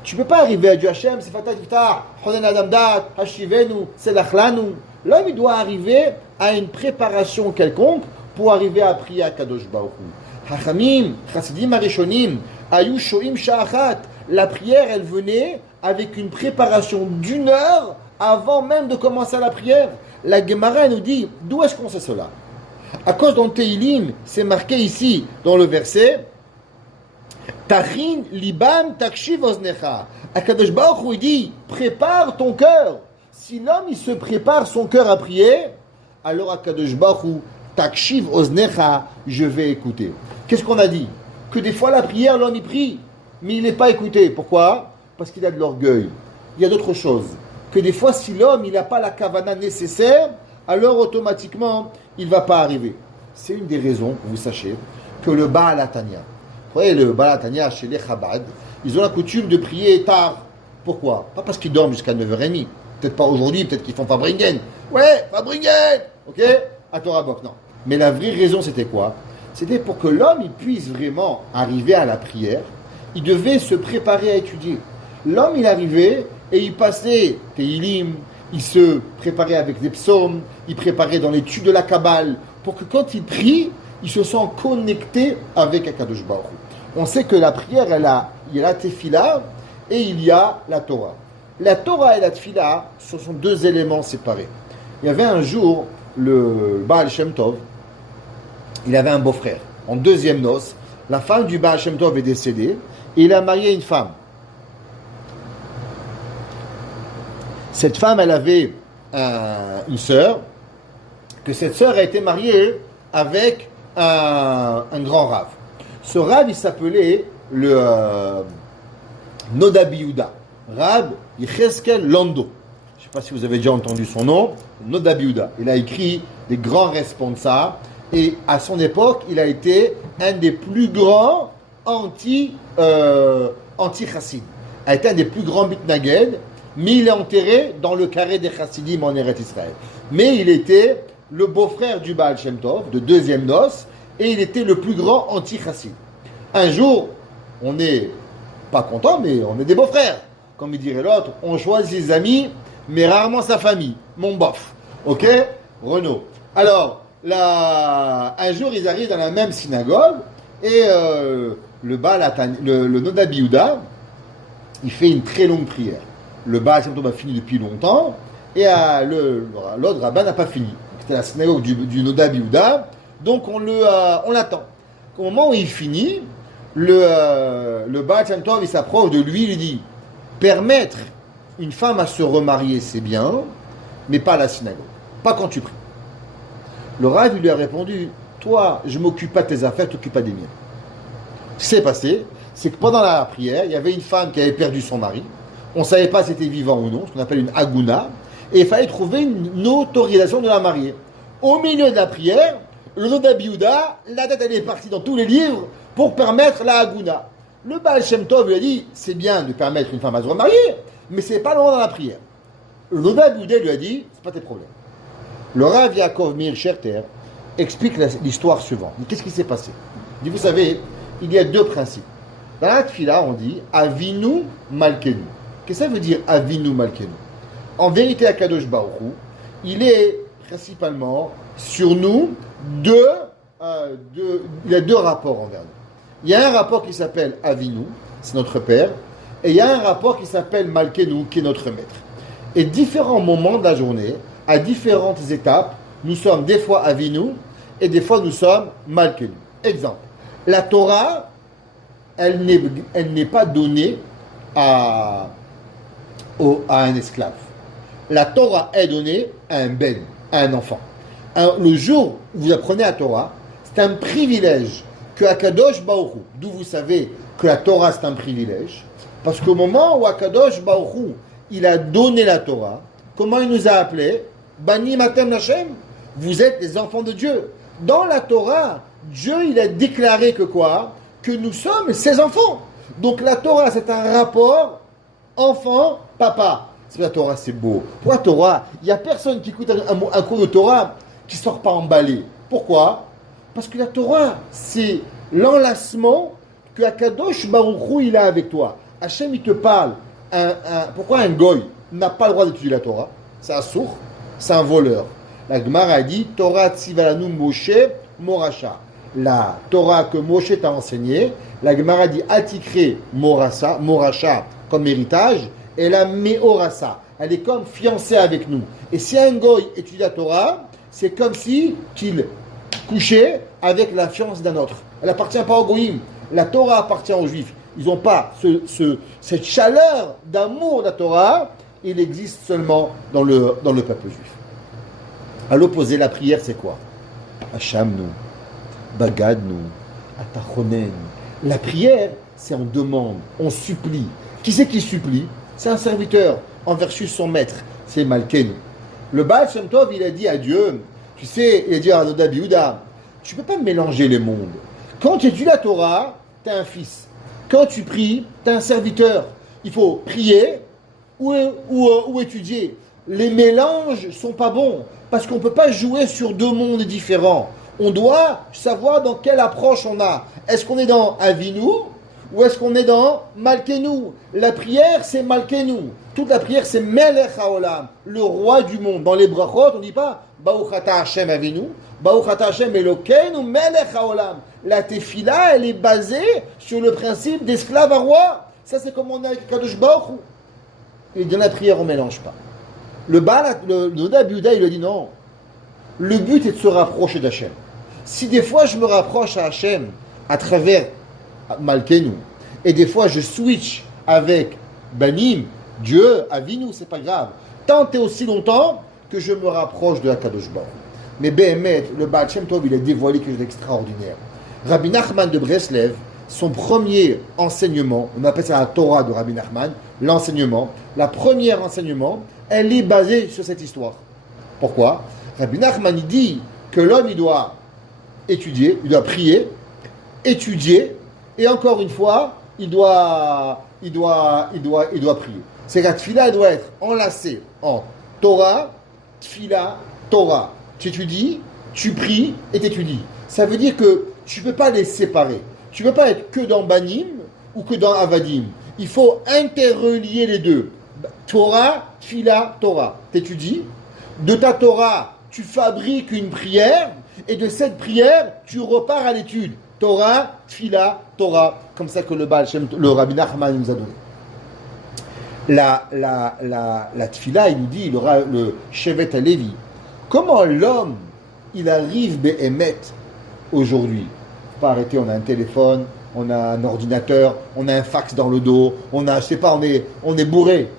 Tu ne peux pas arriver à Dieu Hashem, c'est Fatah Tiftah, Honen Adamdat, Hashivenu, Selachlanu. L'homme il doit arriver à une préparation quelconque pour arriver à prier à Kadosh Baruch Hu. Hachamim, Chassidim Arishonim, Ayu Shoim Sha'achat. La prière, elle venait avec une préparation d'1 heure avant même de commencer la prière. La Gemara nous dit, d'où est-ce qu'on sait cela? À cause dans Teilim, c'est marqué ici, dans le verset, Tachin libam takshiv oznecha. Akadosh Baruch Hu, il dit, prépare ton cœur. Si l'homme, il se prépare son cœur à prier, alors Akadosh Baruch Hu, takshiv oznecha, je vais écouter. Qu'est-ce qu'on a dit? Que des fois, la prière, l'homme, il prie, mais il n'est pas écouté. Pourquoi? Parce qu'il a de l'orgueil. Il y a d'autres choses. Que des fois, si l'homme, il n'a pas la kavana nécessaire, alors automatiquement, il ne va pas arriver. C'est une des raisons, vous sachez, que le Baal Hatanya, vous voyez, le Baal Hatanya chez les Chabad, ils ont la coutume de prier tard. Pourquoi? Pas parce qu'ils dorment jusqu'à 9h30. Peut-être pas aujourd'hui, peut-être qu'ils font Fabringen. Ouais, Fabringen. Ok? À Torah Bok, non. Mais la vraie raison, c'était quoi? C'était pour que l'homme, il puisse vraiment arriver à la prière. Il devait se préparer à étudier. L'homme, il arrivait et il passait Teilim, il se préparait avec des psaumes, il préparait dans l'étude de la Kabbale, pour que quand il prie, il se sent connecté avec Akadosh Baruch Hu. On sait que la prière, il y a la Tefila et il y a la Torah. La Torah et la Tefila, ce sont 2 éléments séparés. Il y avait un jour, le Baal Shem Tov, il avait un beau-frère. En 2e noce, la femme du Baal Shem Tov est décédée et il a marié une femme. Cette femme, elle avait une sœur, que cette sœur a été mariée avec un grand rave. Ce rave, il s'appelait le Noda Biyuda, Rab Yecheskel Lando. Je ne sais pas si vous avez déjà entendu son nom, Noda Biyuda. Il a écrit des grands responsables et à son époque, il a été un des plus grands anti-chassid. Il a été un des plus grands bitnaged, mais il est enterré dans le carré des chassidim en Eretz Israël. Mais il était le beau-frère du Baal Shem Tov, de 2e noce, et il était le plus grand anti-chassid. Un jour, on n'est pas content, mais on est des beaux-frères. Comme il dirait l'autre, on choisit ses amis, mais rarement sa famille. Mon bof. Ok? Renaud. Alors, un jour, ils arrivent dans la même synagogue, et le Noda Biyuda, il fait une très longue prière. Le Baal Shem Tov a fini depuis longtemps, et l'autre rabbin n'a pas fini. C'était la synagogue du Noda Biyuda, donc on l'attend. Au moment où il finit, le Baal Shem Tov, il s'approche de lui, il lui dit, permettre une femme à se remarier, c'est bien, mais pas à la synagogue, pas quand tu pries. Le Rav lui a répondu, toi, je ne m'occupe pas de tes affaires, tu t'occupes pas des miennes. Ce qui s'est passé, c'est que pendant la prière, il y avait une femme qui avait perdu son mari. On ne savait pas si c'était vivant ou non, ce qu'on appelle une aguna, et il fallait trouver une autorisation de la marier. Au milieu de la prière, le Noda Biyuda, la tête elle est partie dans tous les livres pour permettre la aguna. Le Baal Shem Tov lui a dit, c'est bien de permettre une femme à se remarier, mais c'est pas le moment dans la prière. Le Noda Biyuda lui a dit, c'est pas tes problèmes. Le Rav Yaakov Meir Scherter explique l'histoire suivante. Qu'est-ce qui s'est passé? Il dit, vous savez, il y a 2 principes. Dans la Tfila, on dit Avinu Malkenu. Qu'est-ce que ça veut dire Avinu Malkenu? En vérité, Akadosh Baruch Hu, il est principalement sur nous il y a 2 rapports envers nous. Il y a un rapport qui s'appelle Avinu, c'est notre père, et il y a un rapport qui s'appelle Malkenu, qui est notre maître. Et différents moments de la journée, à différentes étapes, nous sommes des fois Avinu et des fois nous sommes Malkenu. Exemple, la Torah, elle n'est pas donnée à à un esclave. La Torah est donnée à un ben, à un enfant. Le jour où vous apprenez la Torah, c'est un privilège que Akadosh Baruch Hu, d'où vous savez que la Torah c'est un privilège, parce qu'au moment où Akadosh Baruch Hu, il a donné la Torah, comment il nous a appelés? Bani Matem Hashem, vous êtes les enfants de Dieu. Dans la Torah, Dieu il a déclaré que quoi? Que nous sommes ses enfants. Donc la Torah c'est un rapport enfant-papa. C'est la Torah, c'est beau. Pour la Torah, il n'y a personne qui écoute un cours de Torah qui ne sort pas emballé. Pourquoi? Parce que la Torah, c'est l'enlacement que Akadosh Baruch Hu, il a avec toi. Hachem, il te parle. Pourquoi un goy n'a pas le droit d'étudier la Torah? C'est un sourd, c'est un voleur. La Gemara a dit Torah tzivalanu Moshe Moracha. La Torah que Moshe t'a enseignée, la Gemara dit Atikre Moracha comme héritage. Et la Meorasa, elle est comme fiancée avec nous. Et si un goy étudie la Torah, c'est comme si qu'il couchait avec la fiancée d'un autre. Elle n'appartient pas aux goyim. La Torah appartient aux juifs. Ils n'ont pas cette chaleur d'amour de la Torah. Il existe seulement dans le peuple juif. À l'opposé, la prière, c'est quoi? Hachamnu, Bagadnu, Atachonen. La prière, c'est on demande, on supplie. Qui c'est qui supplie? C'est un serviteur en versus son maître. C'est Malkeinu. Le Baal Shem Tov, il a dit à Dieu, tu sais, il a dit à Rabbi Yehuda, tu ne peux pas mélanger les mondes. Quand tu étudies la Torah, tu as un fils. Quand tu pries, tu as un serviteur. Il faut prier ou étudier. Les mélanges ne sont pas bons. Parce qu'on ne peut pas jouer sur deux mondes différents. On doit savoir dans quelle approche on a. Est-ce qu'on est dans Avinu ou est-ce qu'on est dans Malkeinu? La prière, c'est Malkeinu. Toute la prière, c'est Melech HaOlam, le roi du monde. Dans les brachot, on ne dit pas Baruch Ata Hashem Avinu, Baruch Ata Hashem Elokeinu, Melech HaOlam. La tefila, elle est basée sur le principe d'esclave à roi. Ça, c'est comme on a avec Kadosh Baruch Hu. Et dans la prière, on ne mélange pas. Le Rabbi Yehuda, il lui a dit non. Le but est de se rapprocher d'Hachem. Si des fois, je me rapproche à Hachem à travers Malkeinu, et des fois je switch avec Banim, Dieu, Avinu, c'est pas grave. Tant et aussi longtemps que je me rapproche de la Kadosh Baruch. Mais Behemet, le Baal Shem Tov, il a dévoilé quelque chose d'extraordinaire. Rabbi Nachman de Breslev, son premier enseignement, on appelle ça la Torah de Rabbi Nachman, l'enseignement, la première enseignement, elle est basée sur cette histoire. Pourquoi? Rabbi Nachman, il dit que l'homme, il doit étudier, il doit prier, étudier, et encore une fois, il doit prier. C'est que la tfila, elle doit être enlacée en Torah, tfila, Torah. Tu étudies, tu pries et tu étudies. Ça veut dire que tu ne peux pas les séparer. Tu ne peux pas être que dans Banim ou que dans Avadim. Il faut interrelier les deux. Torah, tfila, Torah. Tu étudies. De ta Torah, tu fabriques une prière. Et de cette prière, tu repars à l'étude. Torah, tfila, Torah. Comme ça que le Rabbi Nachman nous a donné. La tfila, il nous dit, le Shevet HaLevi, comment l'homme, il arrive Behemet aujourd'hui? Pas arrêter, on a un téléphone, on a un ordinateur, on a un fax dans le dos, on a, je sais pas, on est bourré.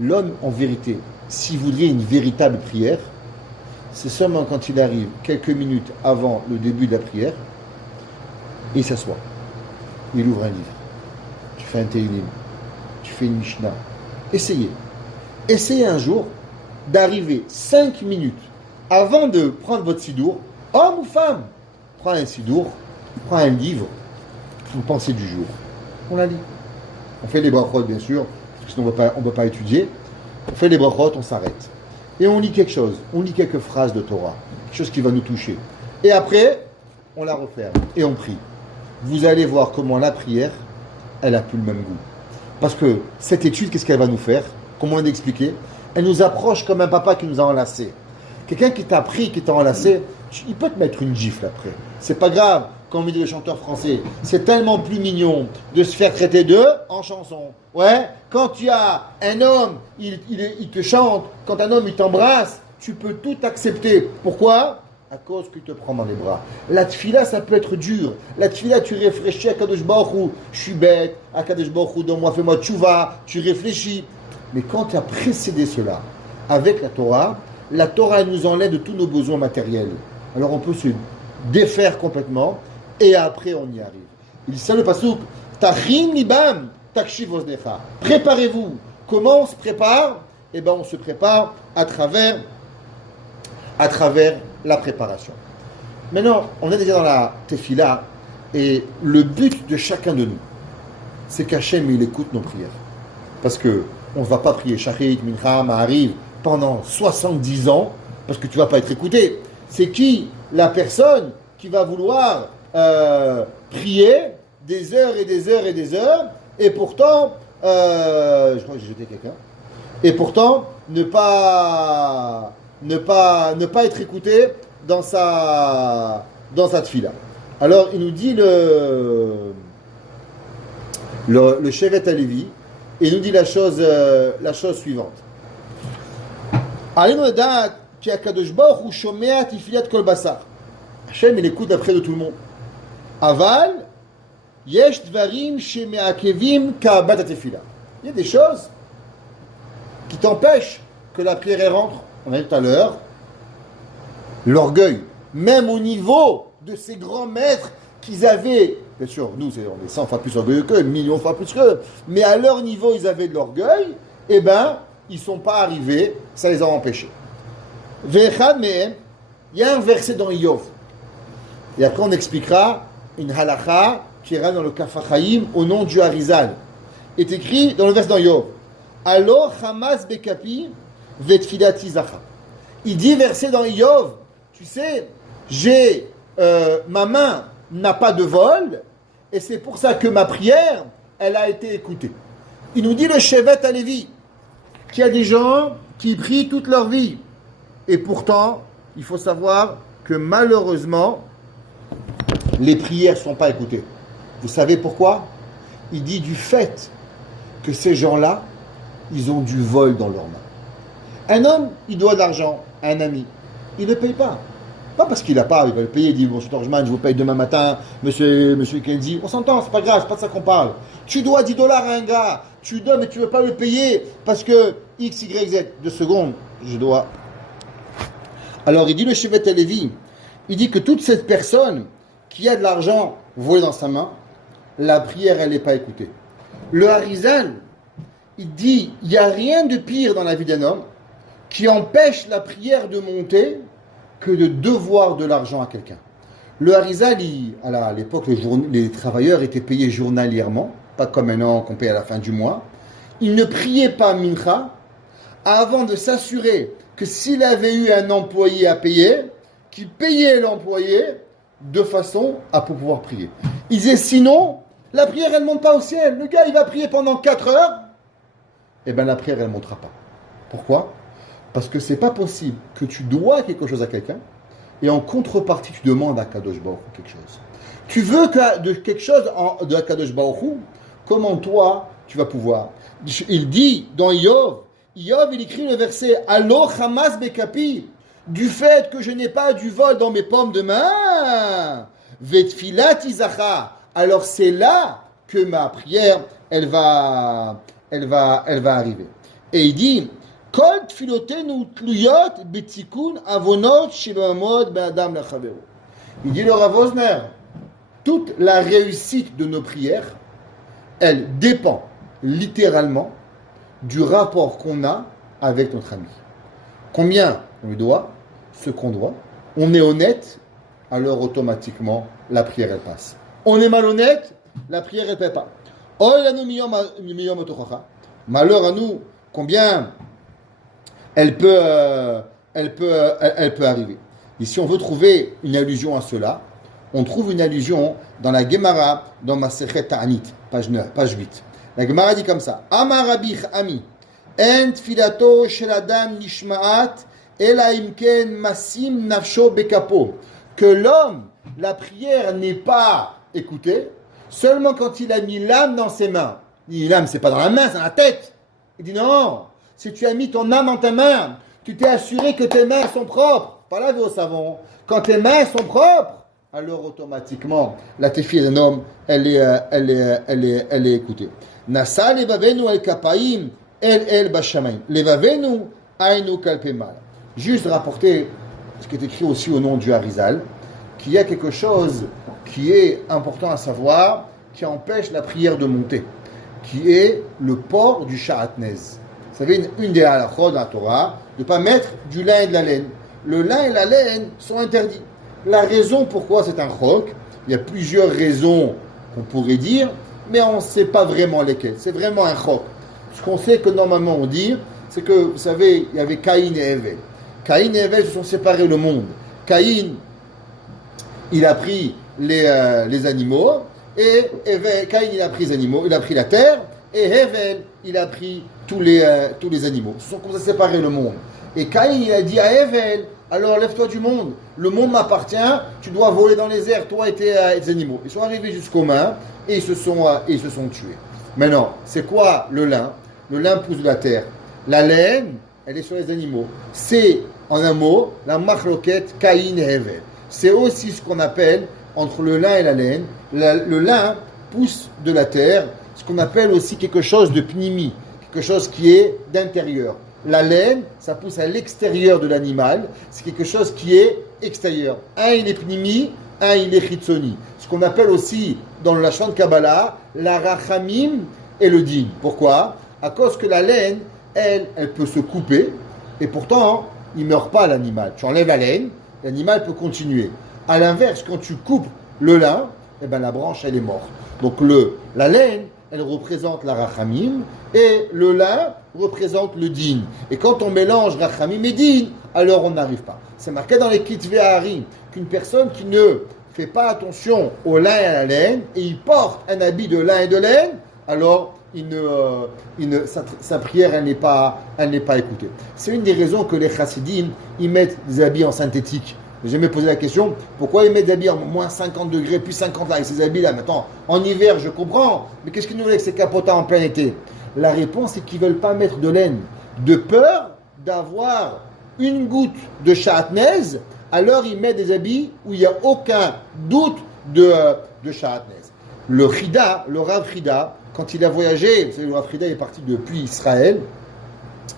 L'homme, en vérité, s'il voudrait une véritable prière, c'est seulement quand il arrive quelques minutes avant le début de la prière, il s'assoit. Il ouvre un livre. Tu fais un Teilim. Tu fais une Mishnah. Essayez un jour d'arriver 5 minutes avant de prendre votre sidour, homme ou femme, prends un sidour, prends un livre, une pensée du jour. On la lit. On fait les brachot, bien sûr, parce que sinon on ne peut pas étudier. On fait les brachot, on s'arrête. Et on lit quelque chose, on lit quelques phrases de Torah, quelque chose qui va nous toucher. Et après, on la referme et on prie. Vous allez voir comment la prière, elle n'a plus le même goût. Parce que cette étude, qu'est-ce qu'elle va nous faire? Comment on expliquer? Elle nous approche comme un papa qui nous a enlacés. Quelqu'un qui t'a pris, qui t'a enlacé, il peut te mettre une gifle après. C'est pas grave, comme dit le chanteur français. C'est tellement plus mignon de se faire traiter d'eux en chanson. Ouais, quand tu as un homme, il te chante. Quand un homme, il t'embrasse, tu peux tout accepter. Pourquoi? À cause qu'il te prend dans les bras. La tfila, ça peut être dur. La tfila, tu réfléchis à Kadosh Baruch Hu. Je suis bête. À Kadosh Baruch Hu, donne-moi, fais-moi tchouva. Tu réfléchis. Mais quand tu as précédé cela avec la Torah elle nous enlève de tous nos besoins matériels. Alors on peut se défaire complètement et après on y arrive. Il dit ça le pasuk, Tachin libam, takshiv oznecha. Préparez-vous. Comment on se prépare? Eh bien on se prépare à travers la préparation. Maintenant, on est déjà dans la tefila et le but de chacun de nous, c'est qu'Hachem il écoute nos prières. Parce que on ne va pas prier Shachrit, Mincha, Ma'ariv pendant 70 ans parce que tu ne vas pas être écouté. C'est qui la personne qui va vouloir prier des heures et des heures et des heures et pourtant, je crois que j'ai jeté quelqu'un, et pourtant ne pas être écouté dans sa tefila. Alors il nous dit le Shevet HaLevi, et il nous dit la chose suivante. Hachem il écoute d'après de tout le monde. Aval yesh dvarim sheme'akevim ka'abat hatefila. Il y a des choses qui t'empêchent que la prière rentre. On a dit tout à l'heure, l'orgueil, même au niveau de ces grands maîtres qu'ils avaient, bien sûr, nous on est 100 fois plus orgueilleux qu'eux, millions de fois plus qu'eux, mais à leur niveau ils avaient de l'orgueil, et ben ils ne sont pas arrivés, ça les a empêchés. Ve'echad me'em, il y a un verset dans Iyov, et après on expliquera une halakha qui ira dans le Kaf HaChaim au nom du Harizal. Est écrit dans le verset dans Iyov, Alo Hamas Bekapi Vetfilati Zacha. Il dit verset dans Iyov, tu sais, ma main n'a pas de vol, et c'est pour ça que ma prière, elle a été écoutée. Il nous dit le Shevet HaLevi, qu'il y a des gens qui prient toute leur vie, et pourtant, il faut savoir que malheureusement, les prières ne sont pas écoutées. Vous savez pourquoi? Il dit du fait que ces gens-là, ils ont du vol dans leurs mains. Un homme, il doit de l'argent à un ami. Il ne paye pas. Pas parce qu'il n'a pas, il va le payer, il dit, monsieur Torjman, je vous paye demain matin, monsieur Kenzi. On s'entend, c'est pas grave, c'est pas de ça qu'on parle. Tu dois 10 dollars à un gars, tu donnes, mais tu ne veux pas le payer parce que X, Y, Z. 2 secondes, je dois. Alors, il dit le Shevet HaLevi, il dit que toute cette personne qui a de l'argent volé dans sa main, la prière, elle n'est pas écoutée. Le Harizal, il dit, il n'y a rien de pire dans la vie d'un homme qui empêche la prière de monter que de devoir de l'argent à quelqu'un. Le Harizal, à l'époque, les travailleurs étaient payés journalièrement, pas comme maintenant qu'on paye à la fin du mois. Il ne priait pas Mincha avant de s'assurer que s'il avait eu un employé à payer, qu'il payait l'employé de façon à pouvoir prier. Il disait sinon, la prière elle ne monte pas au ciel. Le gars il va prier pendant 4 heures, et bien la prière elle ne montera pas. Pourquoi? Parce que c'est pas possible que tu dois quelque chose à quelqu'un et en contrepartie tu demandes à Kadosh Baruch Hu quelque chose. Tu veux de quelque chose de Kadosh Baruch Hu, comment toi tu vas pouvoir? Il dit dans Iyov, il écrit le verset Allo Hamas Bekapi, du fait que je n'ai pas du vol dans mes paumes de main, Vetfilat Izacha, alors c'est là que ma prière elle va arriver. Et il dit Kol tfilotenu tluyot betikun avonot shebamod be'adam lachaveru. Il dit le Rav Wosner, toute la réussite de nos prières, elle dépend littéralement du rapport qu'on a avec notre ami. Combien on lui doit, ce qu'on doit. On est honnête, alors automatiquement la prière elle passe. On est malhonnête, la prière elle ne passe pas. Malheur à nous, combien elle peut arriver. Ici, on veut trouver une allusion à cela. On trouve une allusion dans la Gemara, dans Masechet Ta'anit, page 8. La Gemara dit comme ça Amar Rabbi Ami, en tfilato shel adam nishma'at, ela imken masim nafsho bekapo. Que l'homme, la prière n'est pas écoutée seulement quand il a mis l'âme dans ses mains. Il dit l'âme, c'est pas dans la main, c'est dans la tête. Il dit non, si tu as mis ton âme dans ta main, tu t'es assuré que tes mains sont propres. Pas laver au savon. Quand tes mains sont propres, alors automatiquement, la tefila d'un homme, elle est écoutée. Nasa levavenu el kapaim El Bashamayim. Levavenu Ainu Kalpemal. Juste rapporter ce qui est écrit aussi au nom du Harizal, qu'il y a quelque chose qui est important à savoir, qui empêche la prière de monter, qui est le port du Sha'atnez. Vous savez, une des halachot dans la Torah, de ne pas mettre du lin et de la laine. Le lin et la laine sont interdits. La raison pourquoi c'est un chok, il y a plusieurs raisons qu'on pourrait dire, mais on ne sait pas vraiment lesquelles. C'est vraiment un chok. Ce qu'on sait que normalement on dit, c'est que, vous savez, il y avait Caïn et Hevel. Caïn et Hevel se sont séparés le monde. Caïn, il a pris les animaux, et Caïn, il a pris les animaux, il a pris la terre, et Hevel, il a pris tous les animaux. Ce sont comme ça séparés le monde. Et Caïn, il a dit à Hevel, alors lève-toi du monde, le monde m'appartient, tu dois voler dans les airs, toi et tes animaux. Ils sont arrivés jusqu'aux mains, et ils se sont tués. Maintenant, c'est quoi le lin? Le lin pousse de la terre. La laine, elle est sur les animaux. C'est, en un mot, la machloket Caïn et Hevel. C'est aussi ce qu'on appelle, entre le lin et la laine, le lin pousse de la terre, ce qu'on appelle aussi quelque chose de pnimi, quelque chose qui est d'intérieur. La laine, ça pousse à l'extérieur de l'animal, c'est quelque chose qui est extérieur. Un, il est pnimi, un, il est chitzoni. Ce qu'on appelle aussi, dans le Lashon Kabbalah, la rachamim et le din. Pourquoi? À cause que la laine, elle peut se couper, et pourtant, il ne meurt pas l'animal. Tu enlèves la laine, l'animal peut continuer. À l'inverse, quand tu coupes le lin, eh ben, la branche, elle est morte. Donc la laine, elle représente la rachamim, et le lin représente le din. Et quand on mélange rachamim et din, alors on n'arrive pas. C'est marqué dans les Kitvei Harim qu'une personne qui ne fait pas attention au lin et à la laine, et il porte un habit de lin et de laine, alors sa prière, elle n'est pas écoutée. C'est une des raisons que les chassidim, ils mettent des habits en synthétique. J'ai jamais posé la question, pourquoi ils mettent des habits en moins 50 degrés, plus 50 là, avec ces habits-là? Maintenant, en hiver, je comprends, mais qu'est-ce qu'ils nous veulent avec ces capotas en plein été? La réponse, c'est qu'ils ne veulent pas mettre de laine, de peur d'avoir une goutte de Sha'atnez, alors ils mettent des habits où il n'y a aucun doute de Sha'atnez. Le Rav Chida, quand il a voyagé, vous savez, le Rav Chida est parti depuis Israël,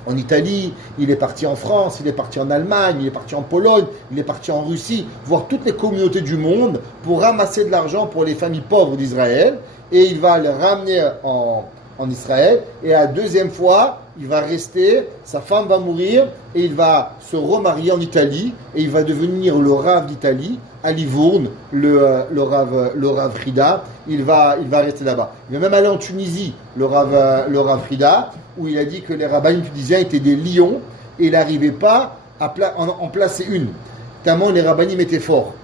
en Italie, il est parti en France, il est parti en Allemagne, il est parti en Pologne, il est parti en Russie, voir toutes les communautés du monde pour ramasser de l'argent pour les familles pauvres d'Israël, et il va le ramener en Israël, et la deuxième fois, il va rester, sa femme va mourir, et il va se remarier en Italie, et il va devenir le Rav d'Italie, à Livourne, le Rav Frida, il va rester là-bas. Il va même aller en Tunisie, le Rav Frida, où il a dit que les rabbins tunisiens étaient des lions, et il n'arrivait pas à en placer une. Tellement les rabbins étaient forts.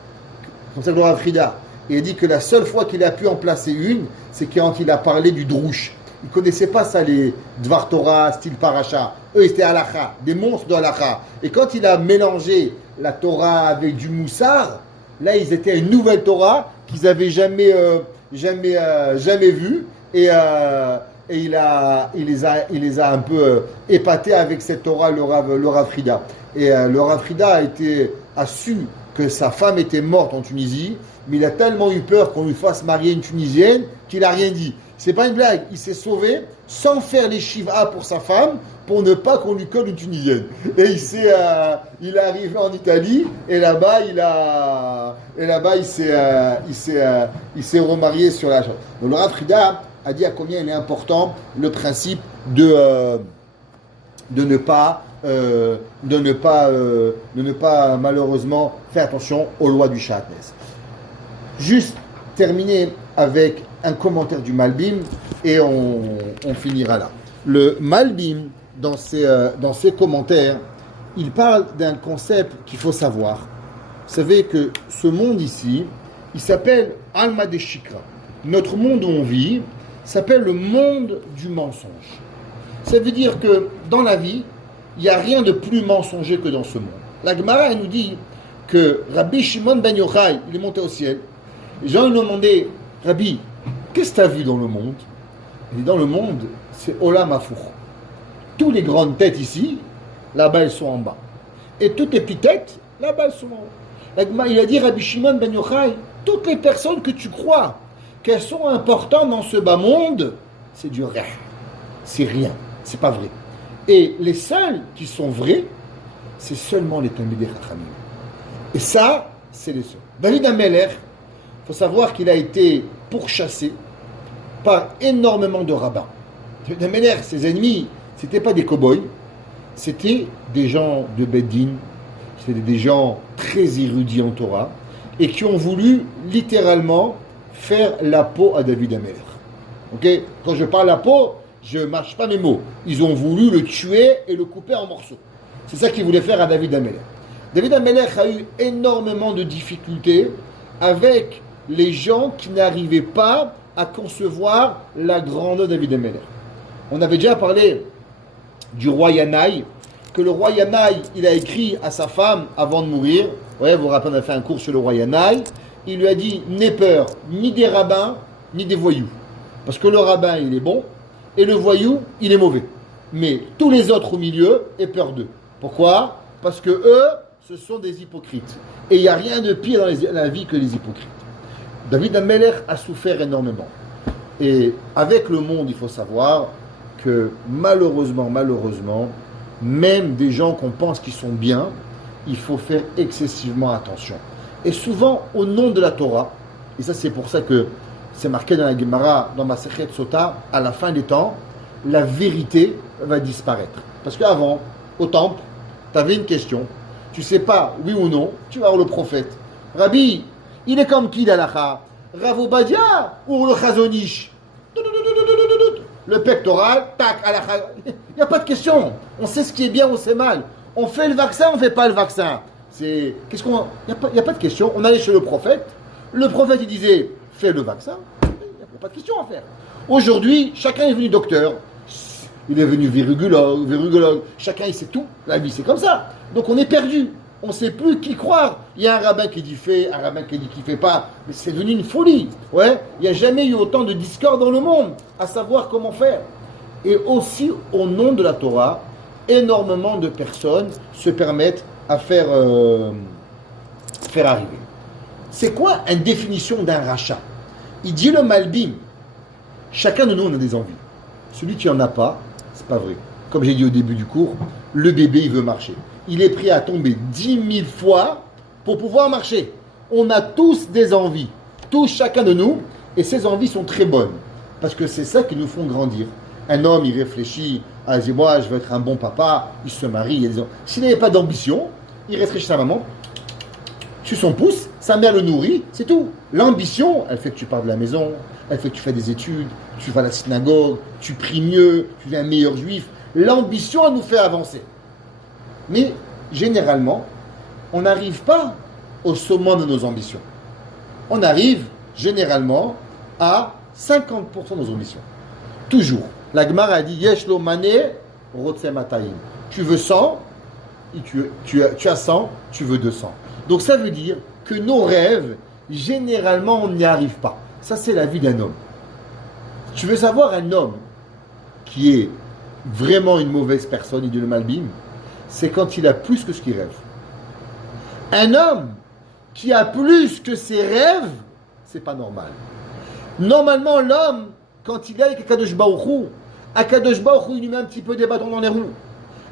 Comme ça, le Rav Frida. Et il a dit que la seule fois qu'il a pu en placer une, c'est quand il a parlé du Drouche. Ils ne connaissaient pas ça, les Dvar Torah, style Paracha. Eux, ils étaient Halacha, des monstres de Halacha. Et quand il a mélangé la Torah avec du Moussar, là, ils étaient à une nouvelle Torah qu'ils n'avaient jamais vue. Et il les a un peu épatés avec cette Torah, le Rav Frida. Et le Rav Frida a su que sa femme était morte en Tunisie, mais il a tellement eu peur qu'on lui fasse marier une Tunisienne qu'il n'a rien dit. C'est pas une blague, il s'est sauvé sans faire les shiva pour sa femme pour ne pas qu'on lui colle une Tunisienne. Et il est arrivé en Italie et là-bas il s'est remarié sur la chose. Donc le Rav Frida a dit à combien il est important le principe de ne pas malheureusement faire attention aux lois du Sha'atnez. Juste terminer avec un commentaire du Malbim et on finira là. Le Malbim, dans ses commentaires, il parle d'un concept qu'il faut savoir. Vous savez que ce monde ici, il s'appelle Alma de Shikra. Notre monde où on vit s'appelle le monde du mensonge. Ça veut dire que dans la vie, il n'y a rien de plus mensonger que dans ce monde. La Gemara, elle nous dit que Rabbi Shimon ben Yochai, il est monté au ciel. Les gens lui ont demandé, Rabbi, qu'est-ce que tu as vu dans le monde? Il dit, dans le monde, c'est Olam Hafour. Toutes les grandes têtes ici, là-bas, elles sont en bas. Et toutes les petites têtes, là-bas, elles sont en haut. Il a dit, Rabbi Shimon ben Yochai, toutes les personnes que tu crois qu'elles sont importantes dans ce bas monde, c'est du rien. C'est rien. C'est pas vrai. Et les seuls qui sont vrais, c'est seulement les Talmidei Chachamim. Et ça, c'est les seuls. David Ameler, il faut savoir qu'il a été pourchassé par énormément de rabbins. David Ameler, ses ennemis, c'était pas des cow-boys, c'était des gens de Beddin, c'était des gens très érudits en Torah, et qui ont voulu littéralement faire la peau à David Ameler. Okay? Quand je parle la peau, je ne mâche pas mes mots. Ils ont voulu le tuer et le couper en morceaux. C'est ça qu'ils voulaient faire à David Ameler. David Ameler a eu énormément de difficultés avec les gens qui n'arrivaient pas à concevoir la grandeur de David Ameler. On avait déjà parlé du roi Yanaï, que le roi Yanaï, il a écrit à sa femme avant de mourir. Ouais, vous vous rappelez, on a fait un cours sur le roi Yanaï. Il lui a dit, n'aie peur ni des rabbins, ni des voyous. Parce que le rabbin, il est bon, et le voyou, il est mauvais. Mais tous les autres au milieu, aient peur d'eux. Pourquoi? Parce que eux, ce sont des hypocrites. Et il n'y a rien de pire dans la vie que les hypocrites. David Ameler a souffert énormément. Et avec le monde, il faut savoir que malheureusement, même des gens qu'on pense qu'ils sont bien, il faut faire excessivement attention. Et souvent, au nom de la Torah, et ça c'est pour ça que c'est marqué dans la Gemara, dans Masechet Sota, à la fin des temps, la vérité va disparaître. Parce qu'avant, au temple, tu avais une question, tu ne sais pas, oui ou non, tu vas voir le prophète. Rabbi, il est comme qui l'halakha? Rav Obadia ou le Chazonish? Le pectoral, tac, halakha. Il n'y a pas de question. On sait ce qui est bien ou c'est mal. On fait le vaccin, on ne fait pas le vaccin. Il n'y a pas de question. On allait chez le prophète il disait, fais le vaccin. Il n'y a pas de question à faire. Aujourd'hui, chacun est venu docteur. Il est venu virgulologue. Chacun, il sait tout. La vie, c'est comme ça. Donc, on est perdu. On ne sait plus qui croire. Il y a un rabbin qui dit fait, un rabbin qui dit qu'il ne fait pas. Mais c'est devenu une folie. Ouais. Il n'y a jamais eu autant de discorde dans le monde à savoir comment faire. Et aussi, au nom de la Torah, énormément de personnes se permettent à faire arriver. C'est quoi une définition d'un rachat? Il dit le Malbim. Chacun de nous, on a des envies. Celui qui n'en a pas, c'est pas vrai. Comme j'ai dit au début du cours, le bébé, il veut marcher. Il est prêt à tomber 10 000 fois pour pouvoir marcher. On a tous des envies. Tous, chacun de nous. Et ces envies sont très bonnes. Parce que c'est ça qui nous font grandir. Un homme, il réfléchit, il dit, moi, je veux être un bon papa, il se marie. S'il n'avait pas d'ambition, il resterait chez sa maman, sur son pouce, sa mère le nourrit, c'est tout. L'ambition, elle fait que tu pars de la maison, elle fait que tu fais des études, tu vas à la synagogue, tu pries mieux, tu deviens un meilleur juif. L'ambition, elle nous fait avancer. Mais, généralement, on n'arrive pas au sommet de nos ambitions. On arrive, généralement, à 50% de nos ambitions. Toujours. La Gemara a dit, Yesh lo mané, rotse matayim. Tu veux 100, tu as 100, tu veux 200. Donc ça veut dire que nos rêves, généralement, on n'y arrive pas. Ça, c'est la vie d'un homme. Tu veux savoir un homme qui est vraiment une mauvaise personne, il dit le Malbim, c'est quand il a plus que ce qu'il rêve. Un homme qui a plus que ses rêves, c'est pas normal. Normalement, l'homme, quand il est avec Akadosh Baruch Hu, il lui met un petit peu des bâtons dans les roues.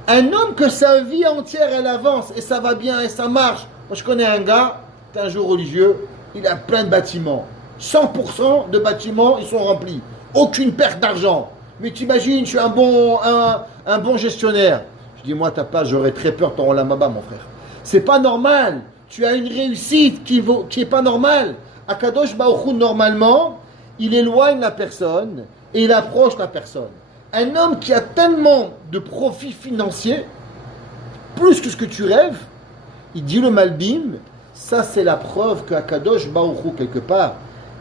Un homme que sa vie entière, elle avance, et ça va bien, et ça marche. Moi, je connais un gars, c'est un jour religieux, il a plein de bâtiments. 100% de bâtiments, ils sont remplis. Aucune perte d'argent. Mais t'imagines, je suis un bon gestionnaire. Je dis, moi, ta place, j'aurais très peur de ton Olam Haba, mon frère. C'est pas normal. Tu as une réussite qui est pas normale. Akadosh Baruch Hu, normalement, il éloigne la personne et il approche la personne. Un homme qui a tellement de profits financiers, plus que ce que tu rêves, il dit le Malbim, ça c'est la preuve que Akadosh Baruch Hu, quelque part,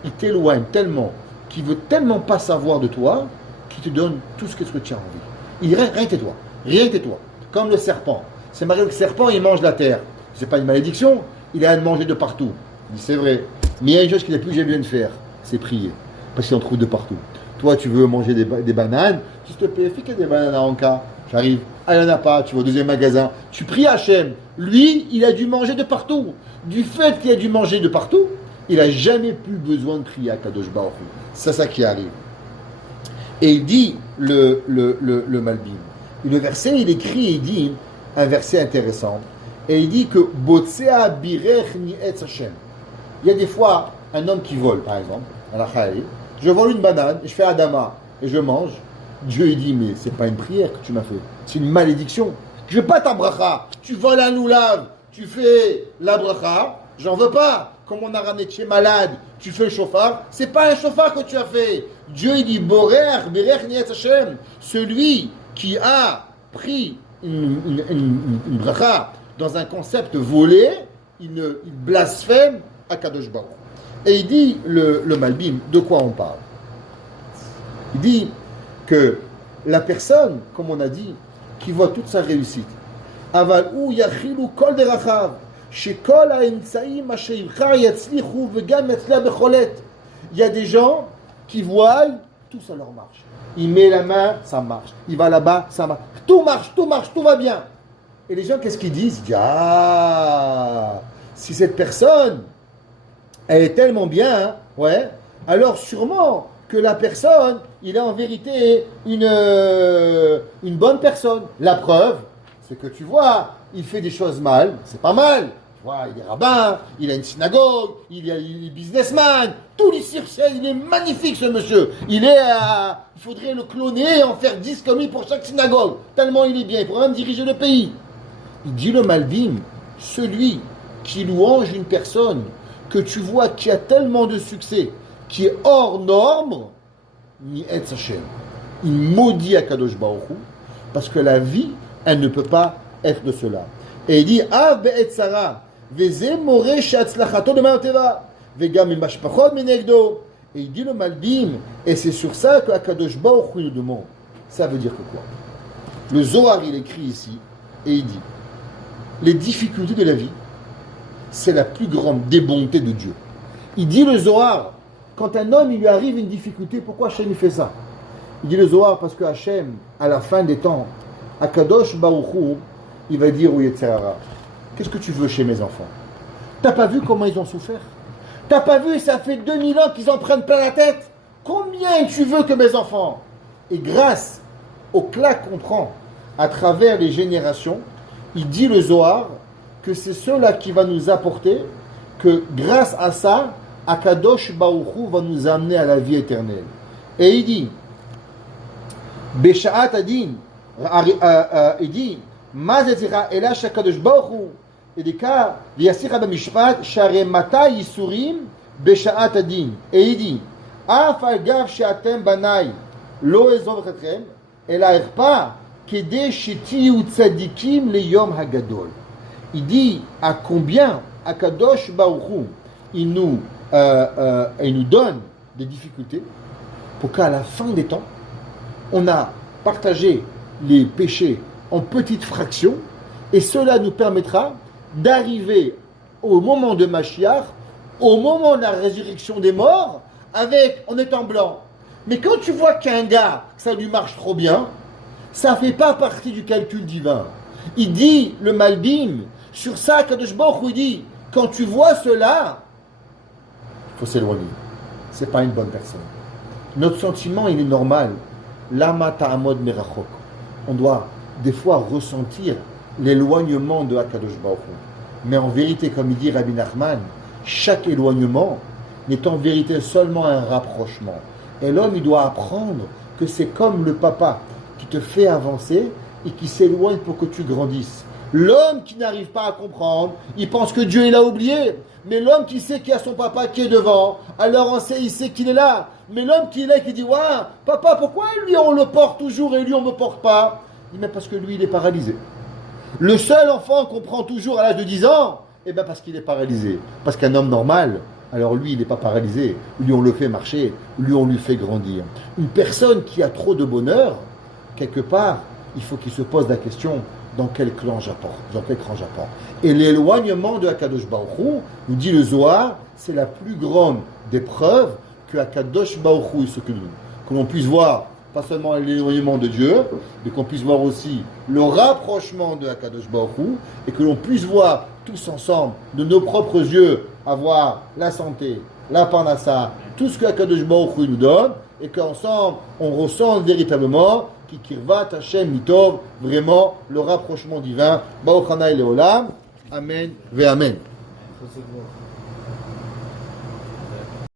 il t'éloigne tellement, qu'il veut tellement pas savoir de toi, qu'il te donne tout ce que tu as envie. Rien que toi. Comme le serpent. C'est marrant que le serpent, il mange la terre. C'est pas une malédiction, il a à manger de partout. Il dit, c'est vrai. Mais il y a une chose qu'il n'a plus jamais bien de faire, c'est prier. Parce qu'il en trouve de partout. Toi, tu veux manger des bananes, s'il te plaît, fais des bananes à Anka. J'arrive. Ah, il n'y en a pas, tu vas au deuxième magasin. Tu pries Hachem. Lui, il a dû manger de partout. Du fait qu'il a dû manger de partout, il n'a jamais plus besoin de prier à Kadosh Baruch Hu. C'est ça qui arrive. Et il dit, le Malbim. Et le verset, il écrit, il dit, un verset intéressant, et il dit que Botsea birech ni etz Hashem. Il y a des fois, un homme qui vole, par exemple, à la Khaï, je vole une banane, et je fais Adama, et je mange. Dieu, il dit, mais c'est pas une prière que tu m'as fait, c'est une malédiction. Je veux pas ta bracha. Tu voles un loulav, tu fais la bracha, j'en veux pas. Comme on a ramené chez malade, tu fais le chauffard, c'est pas un chauffard que tu as fait. Dieu, il dit, Borer, Berech Nietz Hashem, celui qui a pris une bracha dans un concept volé, il blasphème à Kadosh Baruch. Et il dit, le Malbim, de quoi on parle? Il dit que la personne, comme on a dit, qui voit toute sa réussite, Aval ou yachilu kol derachav, shekol ha'emtsaim asher yibchar yatzlichu vegam yatzliach becholet. Il y a des gens qui voient, tout ça leur marche. Il met la main, ça marche. Il va là-bas, ça marche. Tout marche, tout va bien. Et les gens, qu'est-ce qu'ils disent? Ils disent, ah, si cette personne, elle est tellement bien, ouais, alors sûrement que la personne, il est en vérité une bonne personne. La preuve, c'est que tu vois, il fait des choses mal, c'est pas mal. Tu vois, il est rabbin, il a une synagogue, il est businessman, tout les circles, il est magnifique ce monsieur. Il faudrait le cloner et en faire 10 comme lui pour chaque synagogue. Tellement il est bien, il pourrait même diriger le pays. Il dit le Malbim, celui qui louange une personne que tu vois qui a tellement de succès, qui est hors norme, ni Etz Hashem. Il maudit Akadosh Baruch Hu, parce que la vie, elle ne peut pas être de cela. Et il dit, Av be'etzara, veze more she'atzlachato de ma'oteva, vegam imashpachot minegdo. Et il dit le Malbim, et c'est sur ça que Akadosh Baruch Hu nous demande. Ça veut dire que quoi? Le Zohar, il écrit ici, et il dit, les difficultés de la vie, c'est la plus grande des bontés de Dieu. Il dit le Zohar, quand un homme, il lui arrive une difficulté, pourquoi Hachem il fait ça? Il dit le Zohar, parce que Hachem, à la fin des temps, Akadosh Baruch Hu, il va dire au Yetzer Hara, qu'est-ce que tu veux chez mes enfants? T'as pas vu comment ils ont souffert? T'as pas vu, ça fait 2000 ans qu'ils en prennent plein la tête? Combien tu veux que mes enfants? Et grâce au claque qu'on prend à travers les générations, il dit le Zohar, que c'est cela qui va nous apporter, que grâce à ça, Akadosh Baruch Hu va nous amener à la vie éternelle. Et il dit, Besha'at Adin, il dit, Mazetzira Elash Akadosh Baruch Hu, et des cas, Yasira Bamishpat, Share Mata Yisurim, Besha'at Adin. Et il dit, Af Agav Sheatem Banai, Lo Ezov Chatrem, Ela Erpa, Kede Shetiyu Tzadikim Le Yom Hagadol. Il dit à combien Akadosh Baruch Hu, il nous donne des difficultés pour qu'à la fin des temps, on a partagé les péchés en petites fractions et cela nous permettra d'arriver au moment de Mashiach, au moment de la résurrection des morts, en étant blanc. Mais quand tu vois qu'un gars, ça lui marche trop bien, ça ne fait pas partie du calcul divin. Il dit, le Malbim, sur ça, Kadosh Baruch Hu dit, quand tu vois cela, il faut s'éloigner. Ce n'est pas une bonne personne. Notre sentiment, il est normal. Lama ta'amod merachok. On doit des fois ressentir l'éloignement de Akadosh Baruch Hu. Mais en vérité, comme il dit Rabbi Nachman, chaque éloignement n'est en vérité seulement un rapprochement. Et l'homme, il doit apprendre que c'est comme le papa qui te fait avancer et qui s'éloigne pour que tu grandisses. L'homme qui n'arrive pas à comprendre, il pense que Dieu il a oublié. Mais l'homme qui sait qu'il y a son papa qui est devant, alors il sait qu'il est là. Mais l'homme qui est là, qui dit, ouais, papa, pourquoi lui on le porte toujours et lui on ne me porte pas? Il dit, mais parce que lui il est paralysé. Le seul enfant qu'on prend toujours à l'âge de 10 ans, eh bien parce qu'il est paralysé. Parce qu'un homme normal, alors lui il n'est pas paralysé. Lui on le fait marcher, lui on lui fait grandir. Une personne qui a trop de bonheur, quelque part, il faut qu'il se pose la question, dans quel clan j'apporte, dans quel clan j'apporte. Et l'éloignement de Akadosh Baruch Hu, nous dit le Zohar, c'est la plus grande des preuves que Akadosh Baruch Hu s'occupe de nous. Que l'on puisse voir, pas seulement l'éloignement de Dieu, mais qu'on puisse voir aussi le rapprochement de Akadosh Baruch Hu, et que l'on puisse voir tous ensemble, de nos propres yeux, avoir la santé, la parnassa, tout ce que Akadosh Baruch Hu nous donne, et qu'ensemble, on ressent véritablement qui kirvat Hashem mitov, vraiment le rapprochement divin. Baruch Hanai Leolam. Amen ve Amen.